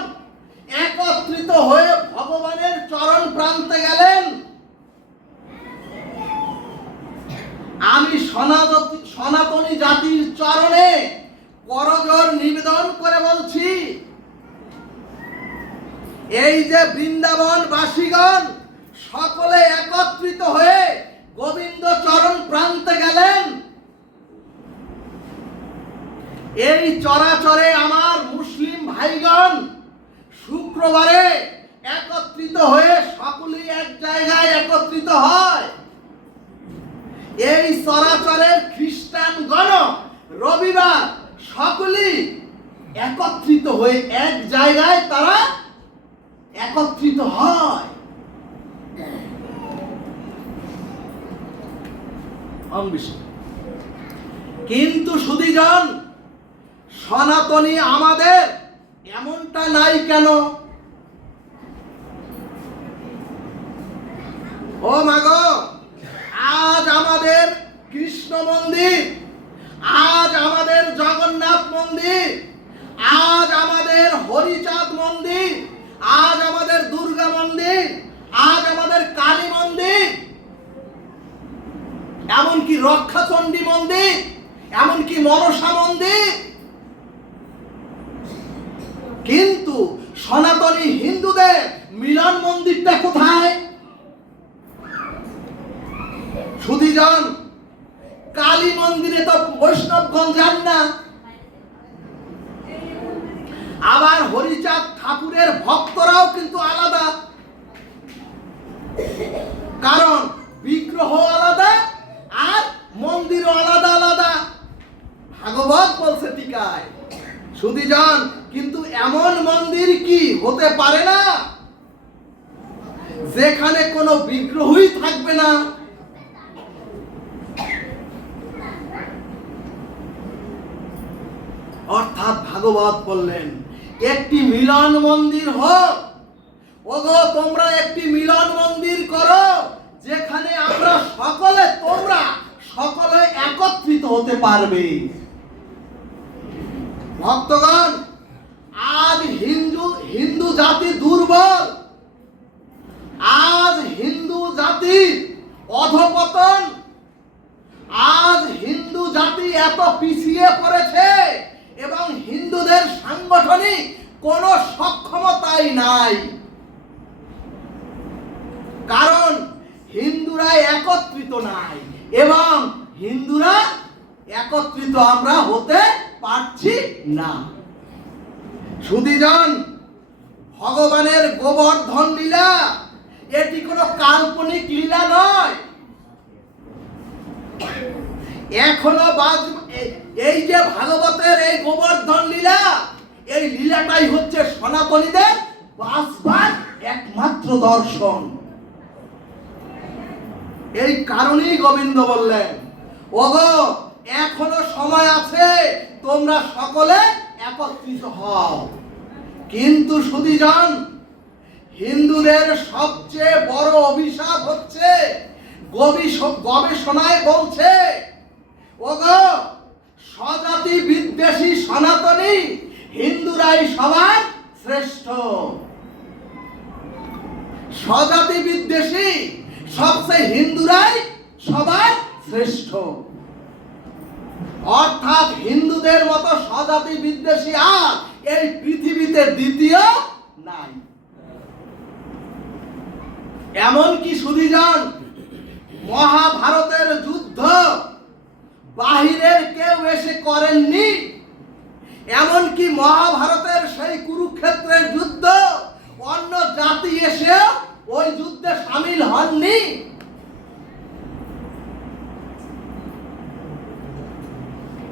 একত্রিত হয়ে ভগবানের চরণ প্রান্তে গেলেন। আমি সনাতনী জাতির চরণে করজোড় নিবেদন করে বলছি, এই যে বৃন্দাবনবাসীগণ সকলে একত্রিত হয়ে গোবিন্দ চরণ প্রান্তে গেলেন, এই চরাচরে আমার মুসলিম ভাইগণ শুক্রবারে একত্রিত হয়ে সকলেই এক জায়গায় একত্রিত হয়। এই চরাচরের খ্রিস্টানগণ রবিবার সকলেই একত্রিত হয়ে এক জায়গায় তারা একত্রিত হয়। কিন্তু সুধীজন, সনাতনী আমাদের এমনটা নাই কেন? ও মাগো, আজ আমাদের কৃষ্ণ মন্দির, আজ আমাদের জগন্নাথ মন্দির, আজ আমাদের হরিচাঁদ মন্দির, আজ আমাদের দুর্গা মন্দির, আজ আমাদের কালী মন্দির, এমনকি রক্ষাচণ্ডী মন্দির, এমনকি মনসা মন্দির, কিন্তু সনাতনী হিন্দুদের মিলন মন্দিরটা কোথায়? সুধীজন, কালী মন্দিরে তো বৈষ্ণবগণ যান না, আবার হরিচাঁদ ঠাকুরের ভক্তরাও কিন্তু আলাদা, কারণ বিগ্রহ আলাদা আর মন্দিরও আলাদা আলাদা। ভাগবত বলছে টিকায়। সুধীজন, কিন্তু এমন মন্দির কি হতে পারে না যেখানে কোনো বিগ্রহই থাকবে না? অর্থাৎ ভাগবত বললেন একটি মিলন মন্দির হোক। ওগো তোমরা একটি মিলন মন্দির করো, যেখানে তোমরা সকলে একত্রিত হতে পারবে। ভক্তগণ, আজ হিন্দু জাতি দুর্বল, আজ হিন্দু জাতির অধঃপতন, আজ হিন্দু জাতি এত পিছিয়ে পড়েছে এবং হিন্দুদের সাংগঠনিক কোনো সক্ষমতাই নাই। কারণ হিন্দুরা একত্রিত নাই এবং হিন্দুরা একত্রিত আমরা হতে পারছি না। সুধীজন, ভগবানের গোবর্ধন লীলা এটি কোনো কাল্পনিক লীলা নয়। এখনো এই যে ভাগবতের এই গোবর্ধন লীলা, এই লীলাটাই হচ্ছে সনাতনীদের বাঁচবার একমাত্র দর্শন। এই কারণেই গোবিন্দ বললেন, ওগো এখনো সময় আছে, তোমরা সকলে একত্রিত হও। কিন্তু সুধীজন, হিন্দুদের সবচেয়ে বড় অভিশাপ হচ্ছে গবেষণায় বলছে, ওগো স্বজাতি বিদ্বেষী সনাতনী হিন্দুরাই সবার শ্রেষ্ঠ। স্বজাতি বিদ্বেষী সবচেয়ে হিন্দুরাই সবার শ্রেষ্ঠ। অর্থাৎ হিন্দুদের মতো স্বজাতি বিদ্বেষী আর এই পৃথিবীতে দ্বিতীয় নাই। এমনকি সুধীজন, মহাভারতের যুদ্ধ বাহিরের কেউ এসে করেননি। এমনকি মহাভারতের সেই কুরুক্ষেত্রের যুদ্ধ অন্য জাতি এসে ওই যুদ্ধে সামিল হননি।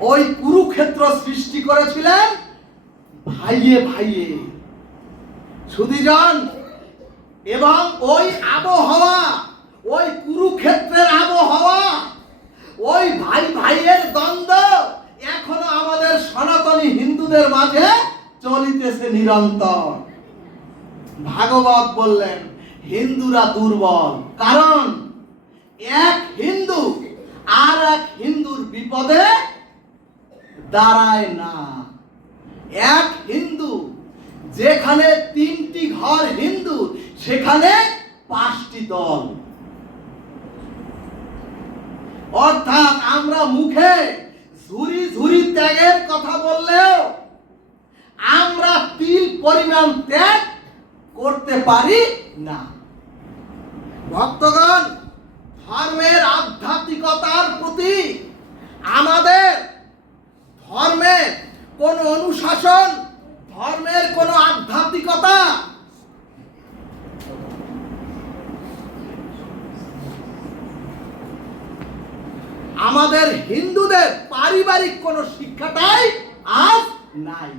ওই কুরুক্ষেত্র সৃষ্টি করেছিলেন ভাইয়ে ভাইয়ে। সুধীজন, এবং ওই আবহাওয়া, ওই কুরুক্ষেত্রের আবহাওয়া, ওই ভাই ভাইয়ের দ্বন্দ্ব এখনো আমাদের সনাতনী হিন্দুদের মাঝে চলিতেছে নিরন্তর। ভাগবত বললেন হিন্দুরা দুর্বল, কারণ এক হিন্দু আর এক হিন্দুর বিপদে দাঁড়ায় না। এক হিন্দু যেখানে 3টি ঘর হিন্দু, সেখানে 5টি দল। অর্থাৎ আমরা মুখে ঝুরি ঝুরি ত্যাগের কথা বললেও আমরা তিল পরিমাণ ত্যাগ করতে পারি না। ভক্তগণ, ধর্মের আধ্যাত্মিকতার প্রতি আমাদের ধর্মের কোন অনুশাসন, ধর্মের কোন আধ্যাত্মিকতা আমাদের হিন্দুদের পারিবারিক কোন শিক্ষাটাই আজ নাই।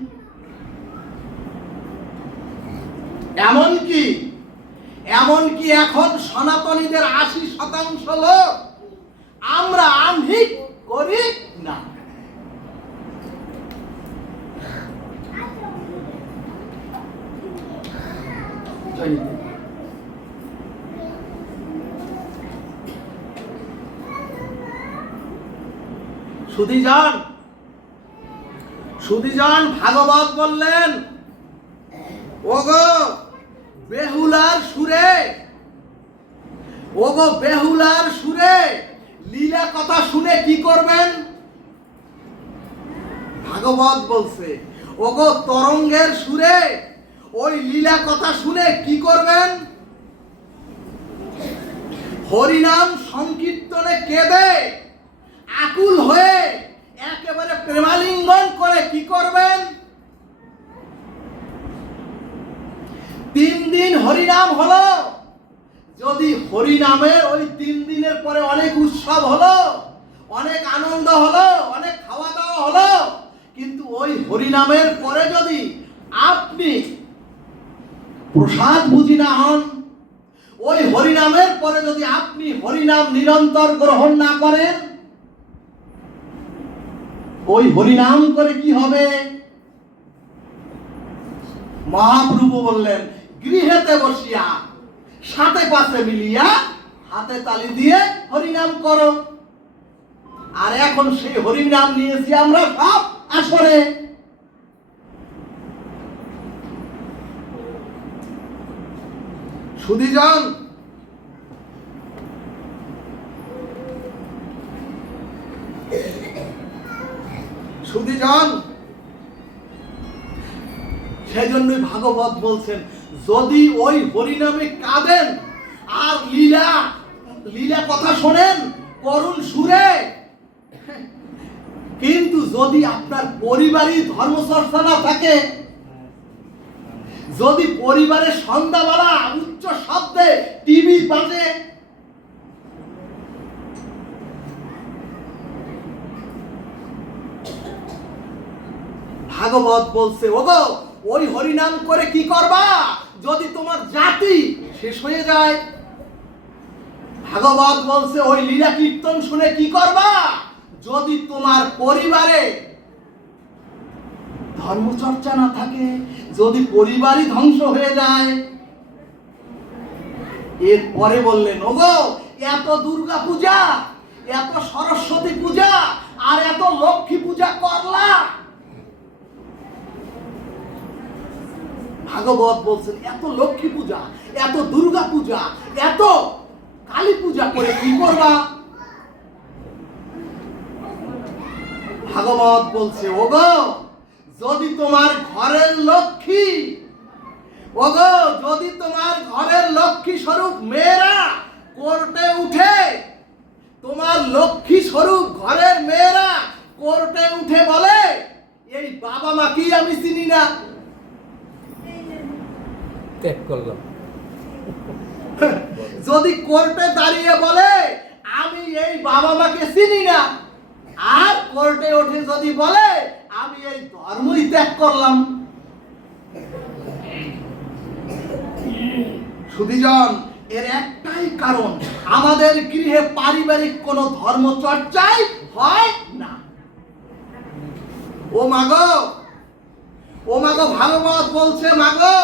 এমনকি এখন সনাতনীদের 80% লোক আমরা আহ্নিক করি না। সুধীজন, ভাগবত বললেন, ওগো বেহুলার সুরে লীলা কথা শুনে কি করবেন? ভাগবত বলছে, ওগো তরঙ্গের সুরে ওই লীলা কথা শুনে কি করবেন? হরিনাম সংকীর্তনে কেঁদে আকুল হয়ে একেবারে প্রেমালিঙ্গন করে কি করবেন? 3 দিন হরিনাম হলো, যদি হরিনামের ওই 3 দিনের পরে অনেক উৎসব হলো, অনেক আনন্দ হলো, অনেক খাওয়া দাওয়া হলো, কিন্তু ওই হরিনামের পরে যদি আপনি প্রসাদ বুঝি না হন, ওই হরিনামের পরে যদি আপনি হরিনাম নিরন্তর গ্রহণ না করেন, ওই হরিনাম করে কি হবে? মহাপ্রভু বললেন, গৃহেতে বসিয়া সাথে পাশে মিলিয়া হাতে তালি দিয়ে হরিনাম করো। আর এখন সেই হরিনাম নিয়েছি আমরা সব আসরে। সুধীজন, সুধীজন, সেজন্যই ভাগবত বলছেন, যদি ওই হরিনামে কাঁদেন আর লীলা লীলা কথা শোনেন করুণ সুরে, কিন্তু যদি আপনার পরিবারই ধর্মচর্চা না থাকে, যদি পরিবারে সন্ধ্যাবেলা উচ্চ শব্দে টিভি বাজে, ভাগবত বলছে, ওগো ওই হরিনাম করে কি করবা যদি তোমার জাতি শেষ হয়ে যায়? ভাগবত বলছে, ওই লীলা কীর্তন শুনে কি করবা যদি তোমার পরিবারে ধর্মচর্চা না থাকে, যদি পরিবারই ধ্বংস হয়ে যায়? এরপরে বললেন, ওগো এত দুর্গা পূজা, এত সরস্বতী পূজা আর এত লক্ষ্মী পূজা করলা। ভাগবত বলছেন, এত লক্ষ্মী পূজা, এত দুর্গা পূজা, এত কালী পূজা করে কি করবা? ভাগবত বলছে, ওগো যদি তোমার ঘরের লক্ষ্মী, ওগো যদি তোমার ঘরের লক্ষ্মী স্বরূপ মেয়েরা কোর্টে উঠে, তোমার লক্ষ্মী স্বরূপ ঘরের মেয়েরা কোর্টে উঠে বলে, এই বাবা মাকেই আমি চিনি না, ত্যাগ করলাম, যদি কোর্টে দাঁড়িয়ে বলে আমি এই বাবা মাকে চিনি না, আর কোর্টে উঠে যদি বলে আমি এই ধর্মই ত্যাগ করলাম। সুধীজন, এর একটাই কারণ, আমাদের গৃহে পারিবারিক কোনো ধর্ম চর্চাই হয় না। ও মাগো, ও মাগো, ভাগবত বলছে, মাগো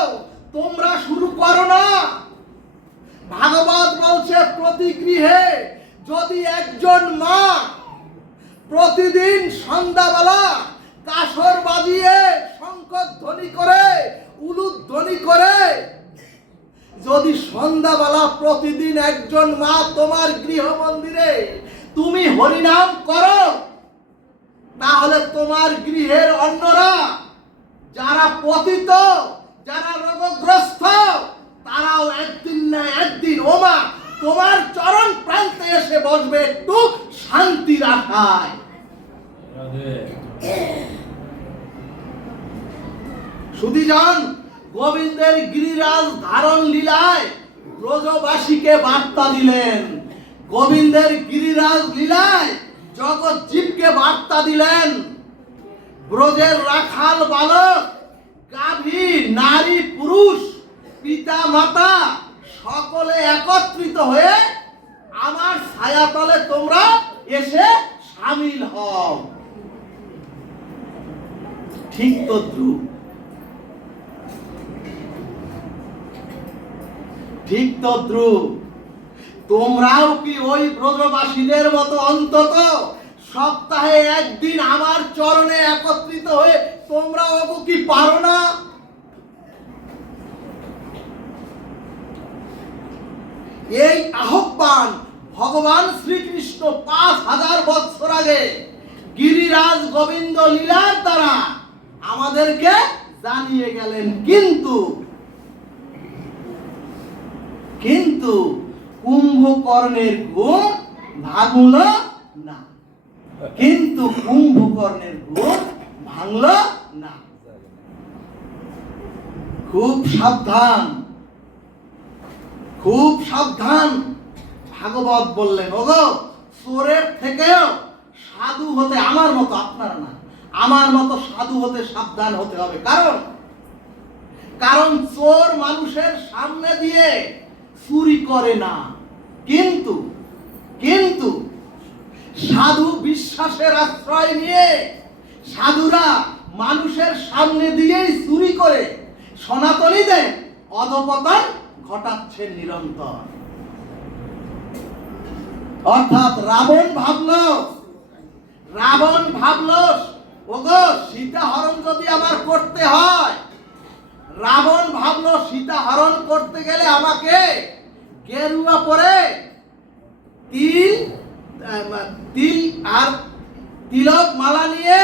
তোমরা শুরু করো না। ভাগবত বলছে, প্রতি গৃহে যদি একজন মা প্রতিদিন সন্ধ্যাবেলা কাসর বাজিয়ে, শঙ্খ ধ্বনি করে, উলুদ ধ্বনি করে, যদি সন্ধ্যাবেলা প্রতিদিন একজন মা তোমার গৃহ মন্দিরে তুমি হরিনাম করো, তাহলে তোমার গৃহের অন্যরা যারা পতিত, যারা রোগগ্রস্ত, তারাও একদিন না একদিন ও মা তোমার চরণ প্রান্তে এসে বসবে একটু শান্তির আশায়। সুধীজন, গোবিন্দের গিরিরাজ ধারণ লীলায় ব্রজবাসীকে বার্তা দিলেন, গোবিন্দের গিরিরাজ লীলায় জগৎ জীবকে বার্তা দিলেন। ব্রজের রাখাল বালক, গাভী, নারী, পুরুষ, পিতা মাতা সকলে একত্রিত হয়ে আমার ছায়াতলে তোমরা এসে শামিল হও। ঠিক তদ্রুপ, ঠিক তদ্রুপ তোমরাও কি ওই ব্রজবাসীদের মতো অন্তত সপ্তাহে একদিন আমার চরণে একত্রিত হয়ে তোমরাও কি পারো না? এই আহ্বান ভগবান শ্রীকৃষ্ণ 5000 বছর আগে গিরিরাজ গোবিন্দ লীলার দ্বারা আমাদেরকে জানিয়ে গেলেন, কিন্তু কিন্তু কুম্ভকর্ণের ঘুম ভাঙল না, কিন্তু কুম্ভকর্ণের ঘুম ভাঙল না। খুব সাবধান, খুব সাবধান। ভাগবত বললেন, ওগো চোরের থেকেও সাধু হতে, আমার মতো, আপনারা না, আমার মতো সাধু হতে সাবধান হতে হবে। কারণ চোর মানুষের সামনে দিয়ে চুরি করে না, কিন্তু কিন্তু সাধু বিশ্বাসের আশ্রয় নিয়ে সাধুরা মানুষের সামনে দিয়েই চুরি করে, সনাতনীদের অধঃপতন ঘটাচ্ছেন নিরন্তর। অর্থাৎ রাবণ ভাবলো ওগো সীতা হরণ যদি আমার করতে হয়, রাবণ ভাবলো সীতা হরণ করতে গেলে আমাকে গেরুয়া পরে তিল আর তিলক মালা নিয়ে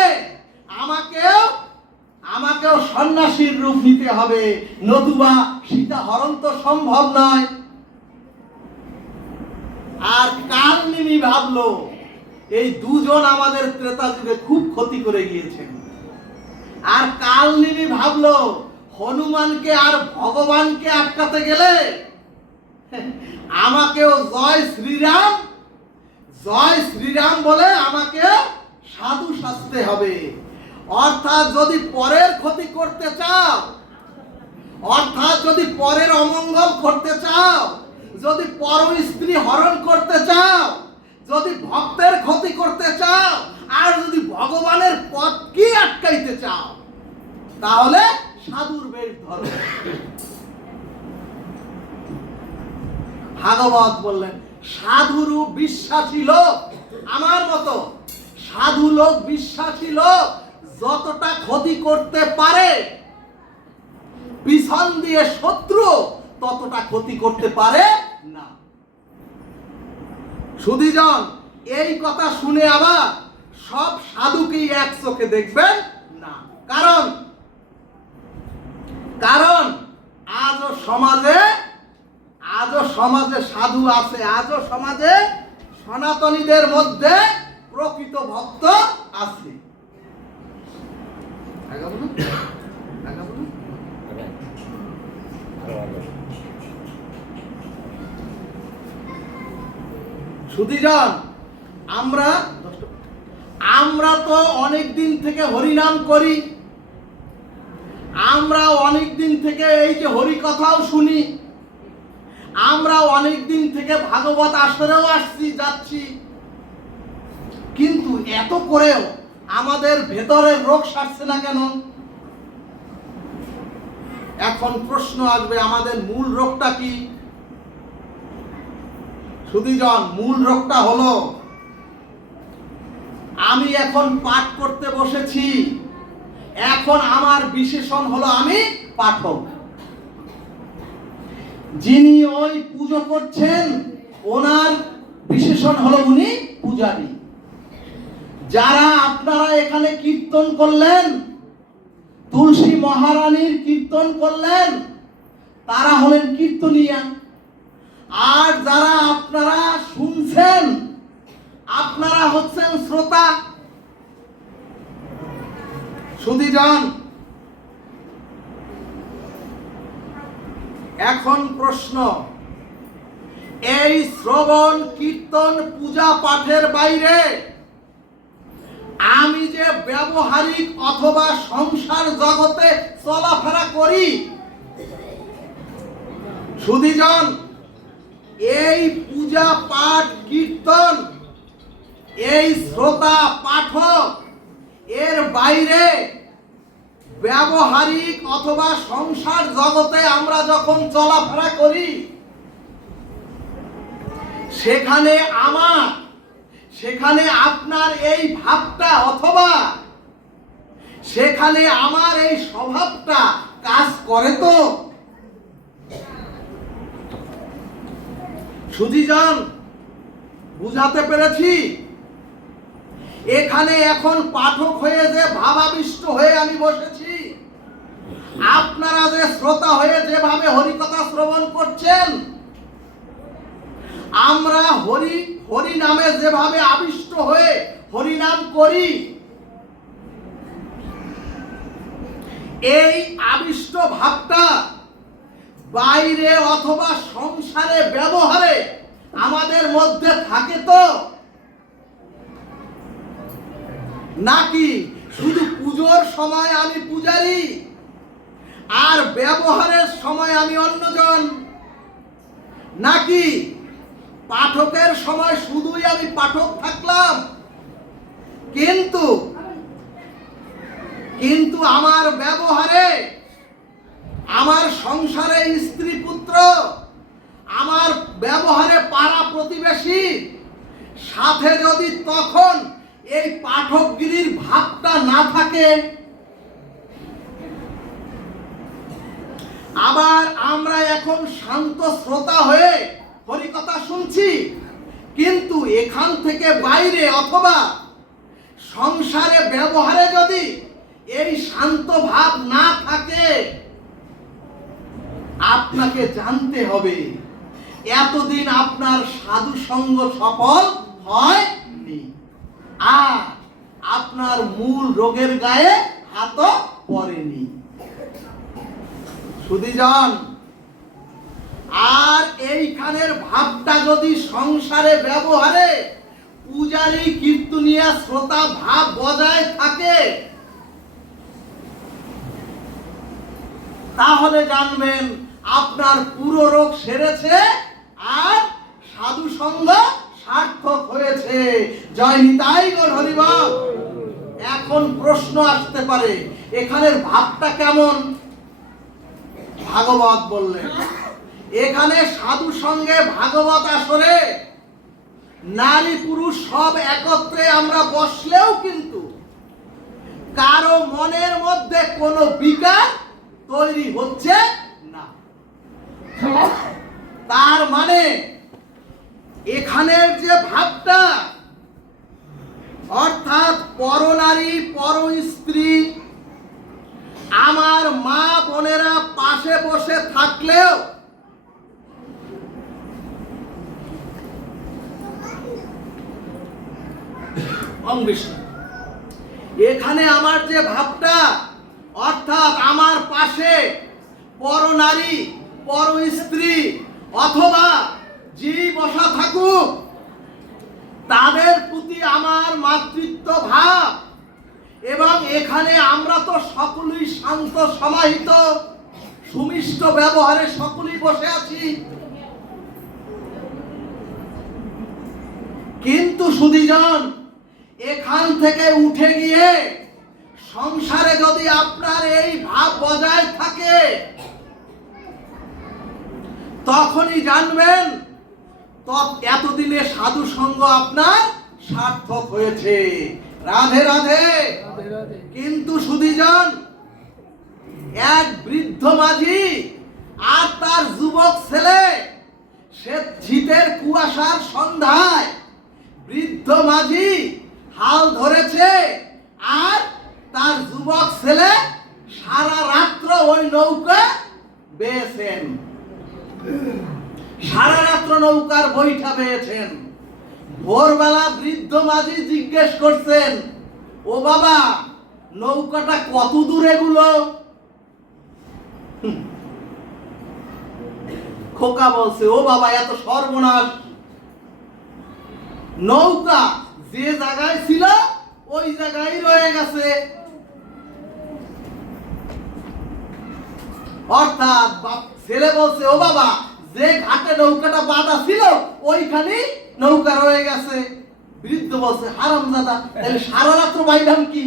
আমাকেও সন্ন্যাসীর রূপ নিতে হবে, নতুবা সীতা হরণ তো সম্ভব নয়। আর কালনেমি ভাবলো, এই দুজন আমাদের ত্রেতা যুগে খুব ক্ষতি করে গিয়েছেন। আর কালনেমি ভাবলো হনুমানকে আর ভগবানকে আটকাতে গেলে আমাকেও জয় শ্রীরাম বলে আমাকে সাধু সাজতে হবে। অর্থাৎ যদি পরের ক্ষতি করতে চাও, অর্থাৎ যদি পরের অমঙ্গল করতে চাও, যদি পর স্ত্রী হরণ করতে চাও, যদি ভক্তের ক্ষতি করতে চাও, আর যদি ভগবানের পথকে আটকাইতে চাও, তাহলে সাধুর বেশ ধরো। ভাগবত বললেন সাধুরু বিশ্বাসী লোক, আমার মতো সাধু লোক বিশ্বাসী লোক যতটা ক্ষতি করতে পারে, পিছন দিয়ে শত্রু ততটা ক্ষতি করতে পারে না। সুধীজন, এই কথা শুনে আবার সব সাধুকেই এক চোখে দেখবেন না। কারণ আজও সমাজে সাধু আছে, আজও সমাজে সনাতনীদের মধ্যে প্রকৃত ভক্ত আছে। সুধীজন, আমরা তো অনেক দিন থেকে হরিনাম করি, আমরা অনেক দিন থেকে এই যে হরি কথাও শুনি, আমরা অনেক দিন থেকে ভাগবত আসরেও যাচ্ছি, কিন্তু এত করেও আমাদের ভেতরের রোগ সারছে না কেন? এখন প্রশ্ন আসবে, আমাদের মূল রোগটা কি? সুধীজন, মূল রোগটা হলো আমি এখন পাঠ করতে বসেছি, এখন আমার বিশেষণ হলো আমি পাঠক। যিনি ওই পুজো করছেন ওনার বিশেষণ হলো উনি পূজারী। যারা আপনারা এখানে কীর্তন করলেন, তুলসী মহারানীর কীর্তন করলেন, তারা হলেন কীর্তনিয়া। আর যারা আপনারা শুনছেন, আপনারা হচ্ছেন শ্রোতা। সুধীজন, এখন প্রশ্ন, এই শ্রবণ কীর্তন পূজা পাঠের বাইরে আমি যে ব্যবহারিক অথবা সংসার জগতে চলাফেরা করি, সুধীজন, এই পূজা পাঠ কীর্তন, এই শ্রোতা পাঠক, এর বাইরে ব্যবহারিক অথবা সংসার জগতে আমরা যখন চলাফেরা করি, সেখানে আপনার এই ভাবটা অথবা সেখানে আমার এই স্বভাবটা কাজ করে তো? সুধীজন, বুঝাতে পেরেছি? এখানে এখন পাঠক হয়ে যে ভাবাবিষ্ট হয়ে আমি বসেছি, আপনারা যে শ্রোতা হয়ে যেভাবে হরিকথা শ্রবণ করছেন, আমরা হরি নামে যেভাবে আবিষ্ট হয়ে হরিনাম করি, এই আবিষ্ট ভাবটা বাইরে অথবা সংসারে ব্যবহারে আমাদের মধ্যে থাকে তো? নাকি শুধু পুজোর সময় আমি পূজারী আর ব্যবহারের সময় আমি অন্যজন? নাকি পাঠকের সময় শুধুই আমি পাঠক থাকলাম, কিন্তু আমার ব্যবহারে আমার সংসারে স্ত্রী পুত্র, আমার ব্যবহারে পাড়া প্রতিবেশী, সাথে যদি তখন এই পাঠকগিরির ভাবটা না থাকে, আবার আমরা এখন শান্ত শ্রোতা হয়ে হরিকথা শুনছি, কিন্তু এখান থেকে বাইরে অথবা সংসারে ব্যবহারে যদি এই শান্ত ভাব না থাকে, আপনাকে জানতে হবে এতদিন আপনার সাধু সঙ্গ সফল হয়নি, আর আপনার মূল রোগের গায়ে হাত পড়েনি। সুধীজন, আর এইখানের ভাবটা যদি সংসারে ব্যবহারে পূজারী কীর্তনিয়া শ্রোতা ভাব বজায় থাকে, তাহলে জানবেন আপনার পুরো রোগ সেরেছে আর সাধু সঙ্গ সার্থক হয়েছে। জয় নিতাই গৌর হরিবল। এখন প্রশ্ন আসতে পারে, এখানের ভাবটা কেমন? ভাগবত বললেন, এখানে সাধু সঙ্গে ভাগবত আসরে নারী পুরুষ সব একত্রে আমরা বসলেও কিন্তু কারো মনের মধ্যে কোনো বিকার তৈরি হচ্ছে না। তার মানে এখানের যে ভাবটা, অর্থাৎ পরনারী পর স্ত্রী, আমার মা বোনেরা পাশে বসে থাকলেও এখানে আমার যে ভাবটা, অর্থাৎ আমার পাশে পরনারী পর স্ত্রী অথবা যে বসা থাকুক, তাদের প্রতি আমার মাতৃত্ব ভাব, এবং এখানে আমরা তো সকলেই শান্ত সমাহিত সুমিষ্ট ব্যবহারে সকলেই বসে আছি, কিন্তু সুধীজন এখান থেকে উঠে গিয়ে সংসারে যদি আপনার এই ভাব বজায় থাকে, তখনই জানবেন এতদিনে সাধু সঙ্গ আপনার সার্থক হয়েছে। রাধে রাধে। কিন্তু সুধীজন, এক বৃদ্ধ মাঝি আর তার যুবক ছেলে, সে শীতের কুয়াশার সন্ধ্যায় বৃদ্ধ মাঝি হাল ধরেছে, আর তার যুবক ছেলে সারা রাত্র ওই নৌকা বেয়েছেন, সারা রাত্র নৌকার বৈঠা বেয়েছেন। ভোরবেলা বৃদ্ধ মাঝি জিজ্ঞেস করছেন, ও বাবা, নৌকাটা কত দূরে গুলো? খোকা বলছে, ও বাবা, এত সর্বনাশ, নৌকা যে জায়গায় ছিল ওই জায়গায় রয়ে গেছে। অর্থাৎ ছেলে বলছে, ও বাবা, যে ঘাটে নৌকাটা বাঁধা ছিল ওইখানে নৌকা রয়ে গেছে। বৃদ্ধ বলছে, হারামজাদা, তাহলে সারা রাত্র বাইলাম কি?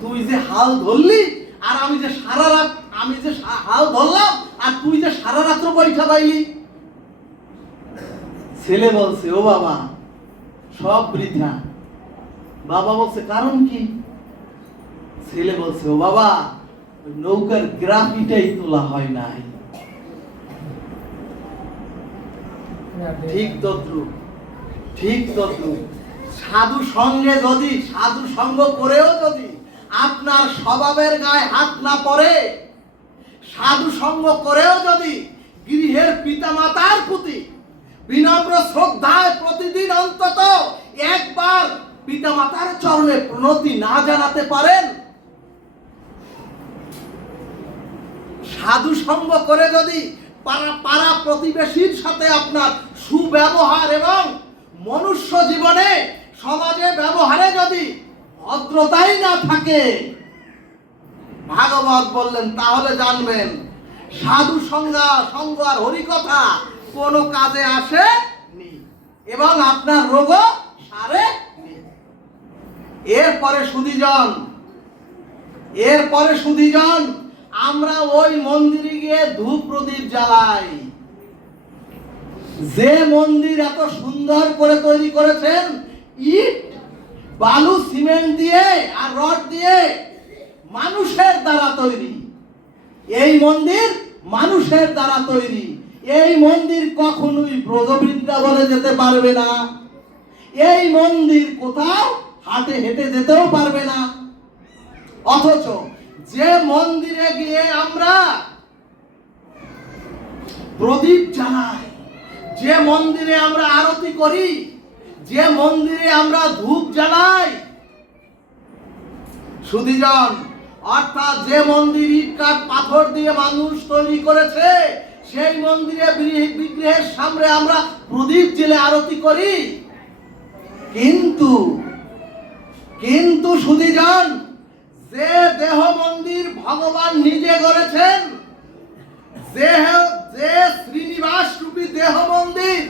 তুই যে হাল ধরলি আর আমি যে সারা রাত হাল ধরলাম, আর তুই যে সারা রাত্র বৈঠা পাইলি। ছেলে বলছে, ও বাবা, সব বৃথা। বাবা বলছে, কারণ কি? ছেলে বলছে, ও বাবা, নৌকার গ্রাফিটাই তোলা হয় নাই। ঠিক তদ্রূপ, ঠিক তদ্রূপ সাধু সঙ্গে যদি, সাধু সঙ্গ করেও যদি আপনার স্বভাবের গায়ে হাত না পড়ে, সাধু সঙ্গ করেও যদি গৃহের পিতামাতার প্রতি বিনম্র শ্রদ্ধায় প্রতিদিন অন্তত একবার পিতামাতার চরণে প্রণতি না জানাতে পারেন, সাধু সঙ্গ করে যদি পাড়া প্রতিবেশীর সাথে আপনার সুব্যবহার এবং মনুষ্য জীবনে সমাজে ব্যবহারে যদি ভদ্রতাই না থাকে, ভাগবত বললেন, তাহলে জানবেন সাধু সঙ্গ আর হরিকথা কোনো কাজে আসেনি এবং আপনার রোগও সারেনি। এরপরে সুধীজন আমরা ওই মন্দিরে গিয়ে ধূপ প্রদীপ জ্বালাই। যে মন্দির এত সুন্দর করে তৈরি করেছেন, ইট বালু সিমেন্ট দিয়ে আর রড দিয়ে, মানুষের দ্বারা তৈরি। এই মন্দির মানুষের দ্বারা তৈরি। এই মন্দির কখনোই ব্রজবৃন্দাবনে যেতে পারবে না। এই মন্দির কোথাও হাটে হেঁটে যেতেও পারবে না। অথচ যে মন্দিরে গিয়ে আমরা প্রদীপ জ্বালাই, যে মন্দিরে আমরা আরতি করি, যে মন্দিরে আমরা ধূপ জ্বালাই, সুধীজন, অর্থাৎ যে মন্দির ইট কাঠ পাথর দিয়ে মানুষ তৈরি করেছে, সেই মন্দিরে বিগ্রহের সামনে আমরা প্রদীপ জ্বেলে আরতি করি। কিন্তু সুধীজন, যে দেহ মন্দির ভগবান নিজে গড়েছেন, যে শ্রীনিবাস রূপী দেহ মন্দির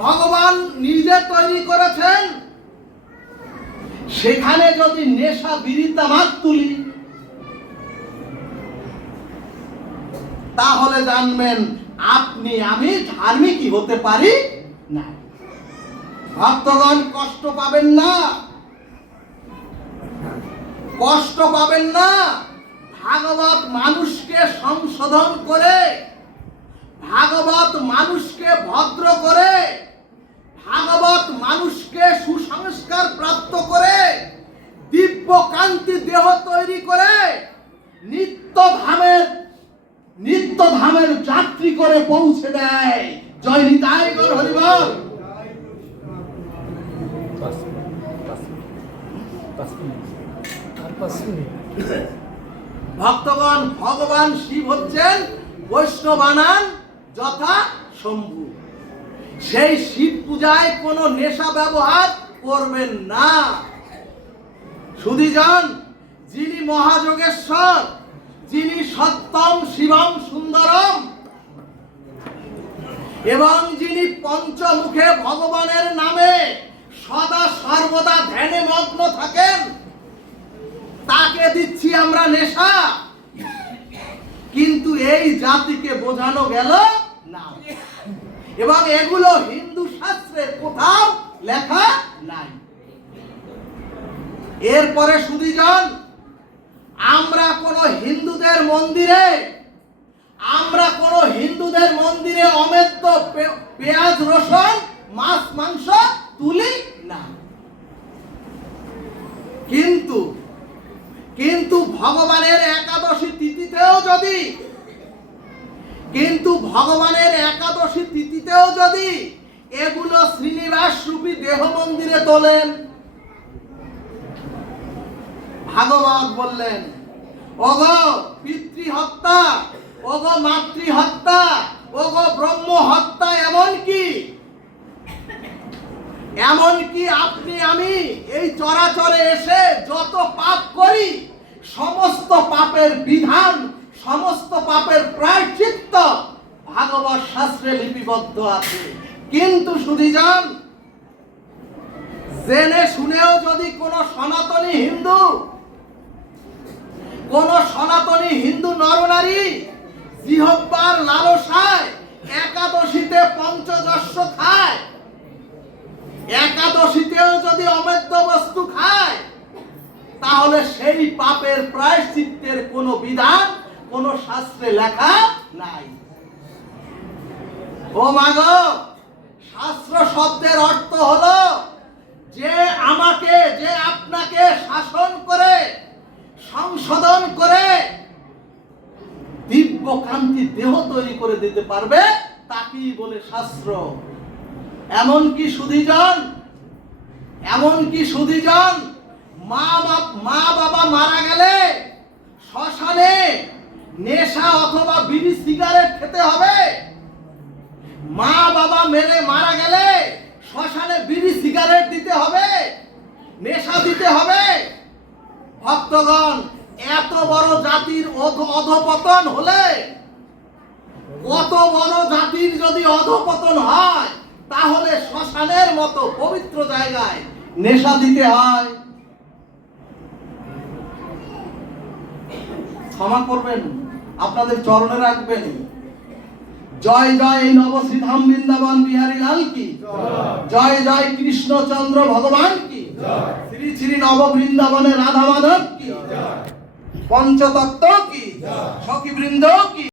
ভগবান নিজে তৈরি করেছেন, সেখানে যদি নেশা বিড়ি তামাক তুলি, তাহলে জানবেন আপনি আমি ধার্মিকই হতে পারি না। ভক্তগণ, কষ্ট পাবেন না, কষ্ট পাবেন না। ভাগবত মানুষকে সংশোধন করে, ভাগবত মানুষকে ভদ্র করে, ভাগবত মানুষকে সুসংস্কার প্রাপ্ত করে, দিব্য কান্তি দেহ তৈরি করে, নিত্য ধামের যাত্রী করে পৌঁছে দেয়। জয় নিতাই গৌর হরিবল। ভক্তগণ, ভগবান শিব হচ্ছেন বৈষ্ণবানান যথা শম্ভু। সেই শিব পূজায় কোনো নেশা ব্যবহার করবেন না। সুধীজন, যিনি মহাযোগেশ্বর, যিনি সত্যম শিবম সুন্দরম, এবং যিনি পঞ্চমুখে ভগবানের নামে সদা সর্বদা ধ্যানে মগ্ন থাকেন, তাকে দিচ্ছি আমরা নেশা। কিন্তু এই জাতিকে বোঝানো গেল না, এবং এগুলো হিন্দু শাস্ত্রে কোথাও লেখা নাই। এরপরে সুধীজন, আমরা কোন হিন্দুদের মন্দিরে অমেদ্য পেঁয়াজ রসুন মাছ মাংস তুলি না। কিন্তু ভগবানের একাদশী তিথিতেও যদি এগুলো শ্রীনিবাস রূপী দেহ মন্দিরে তোলেন, ভাগবত বললেন, ওগো পিতৃ হত্যা, ওগো মাতৃ হত্যা, ওগো ব্রহ্ম হত্যা, এমনকি আপনি আমি এই চরাচরে এসে যত পাপ করি, সমস্ত পাপের বিধান, সমস্ত পাপের প্রায়শ্চিত্ত ভাগবত শাস্ত্রে লিপিবদ্ধ আছে। কিন্তু সুধীজন, জেনে শুনেও যদি কোন সনাতনী হিন্দু নরনারী জিহ্বার লালসায় একাদশীতে পঞ্চযশ খায়, একাদশীতেও যদি অমেদ্য বস্তু খায়, তাহলে সেই পাপের প্রায়শ্চিত্তের কোনো বিধান কোন শাস্ত্রে লেখা নাই। ও মাগো, শাস্ত্র শব্দের অর্থ হলো যে আপনাকে শাসন করে, সংশোধন করে, দিব্য কান্তি দেহ তৈরি করে দিতে পারবে, তাকেই বলে শাস্ত্র। এমনকি সুধীজন, মা বাবা মারা গেলে শ্মশানে নেশা অথবা বিড়ি সিগারেট খেতে হবে। মা বাবা মারা গেলে শ্মশানে বিড়ি সিগারেট দিতে হবে, নেশা দিতে হবে। ভক্তগণ, এত বড় জাতির অধঃপতন হলে, কত বড় জাতির যদি অধঃপতন হয়, তাহলে শ্মশানের মতো পবিত্র জায়গায় নেশা দিতে হয়। ক্ষমা করবেন, আপনাদের চরণে রাখবেন। জয় জয় নবশ্রীধাম বৃন্দাবন বিহারী লাল কি, জয় জয় কৃষ্ণচন্দ্র ভগবান কি, শ্রী শ্রী নব বৃন্দাবনে রাধা মাধব কি, পঞ্চতত্ত্ব কি, সখী বৃন্দ কি।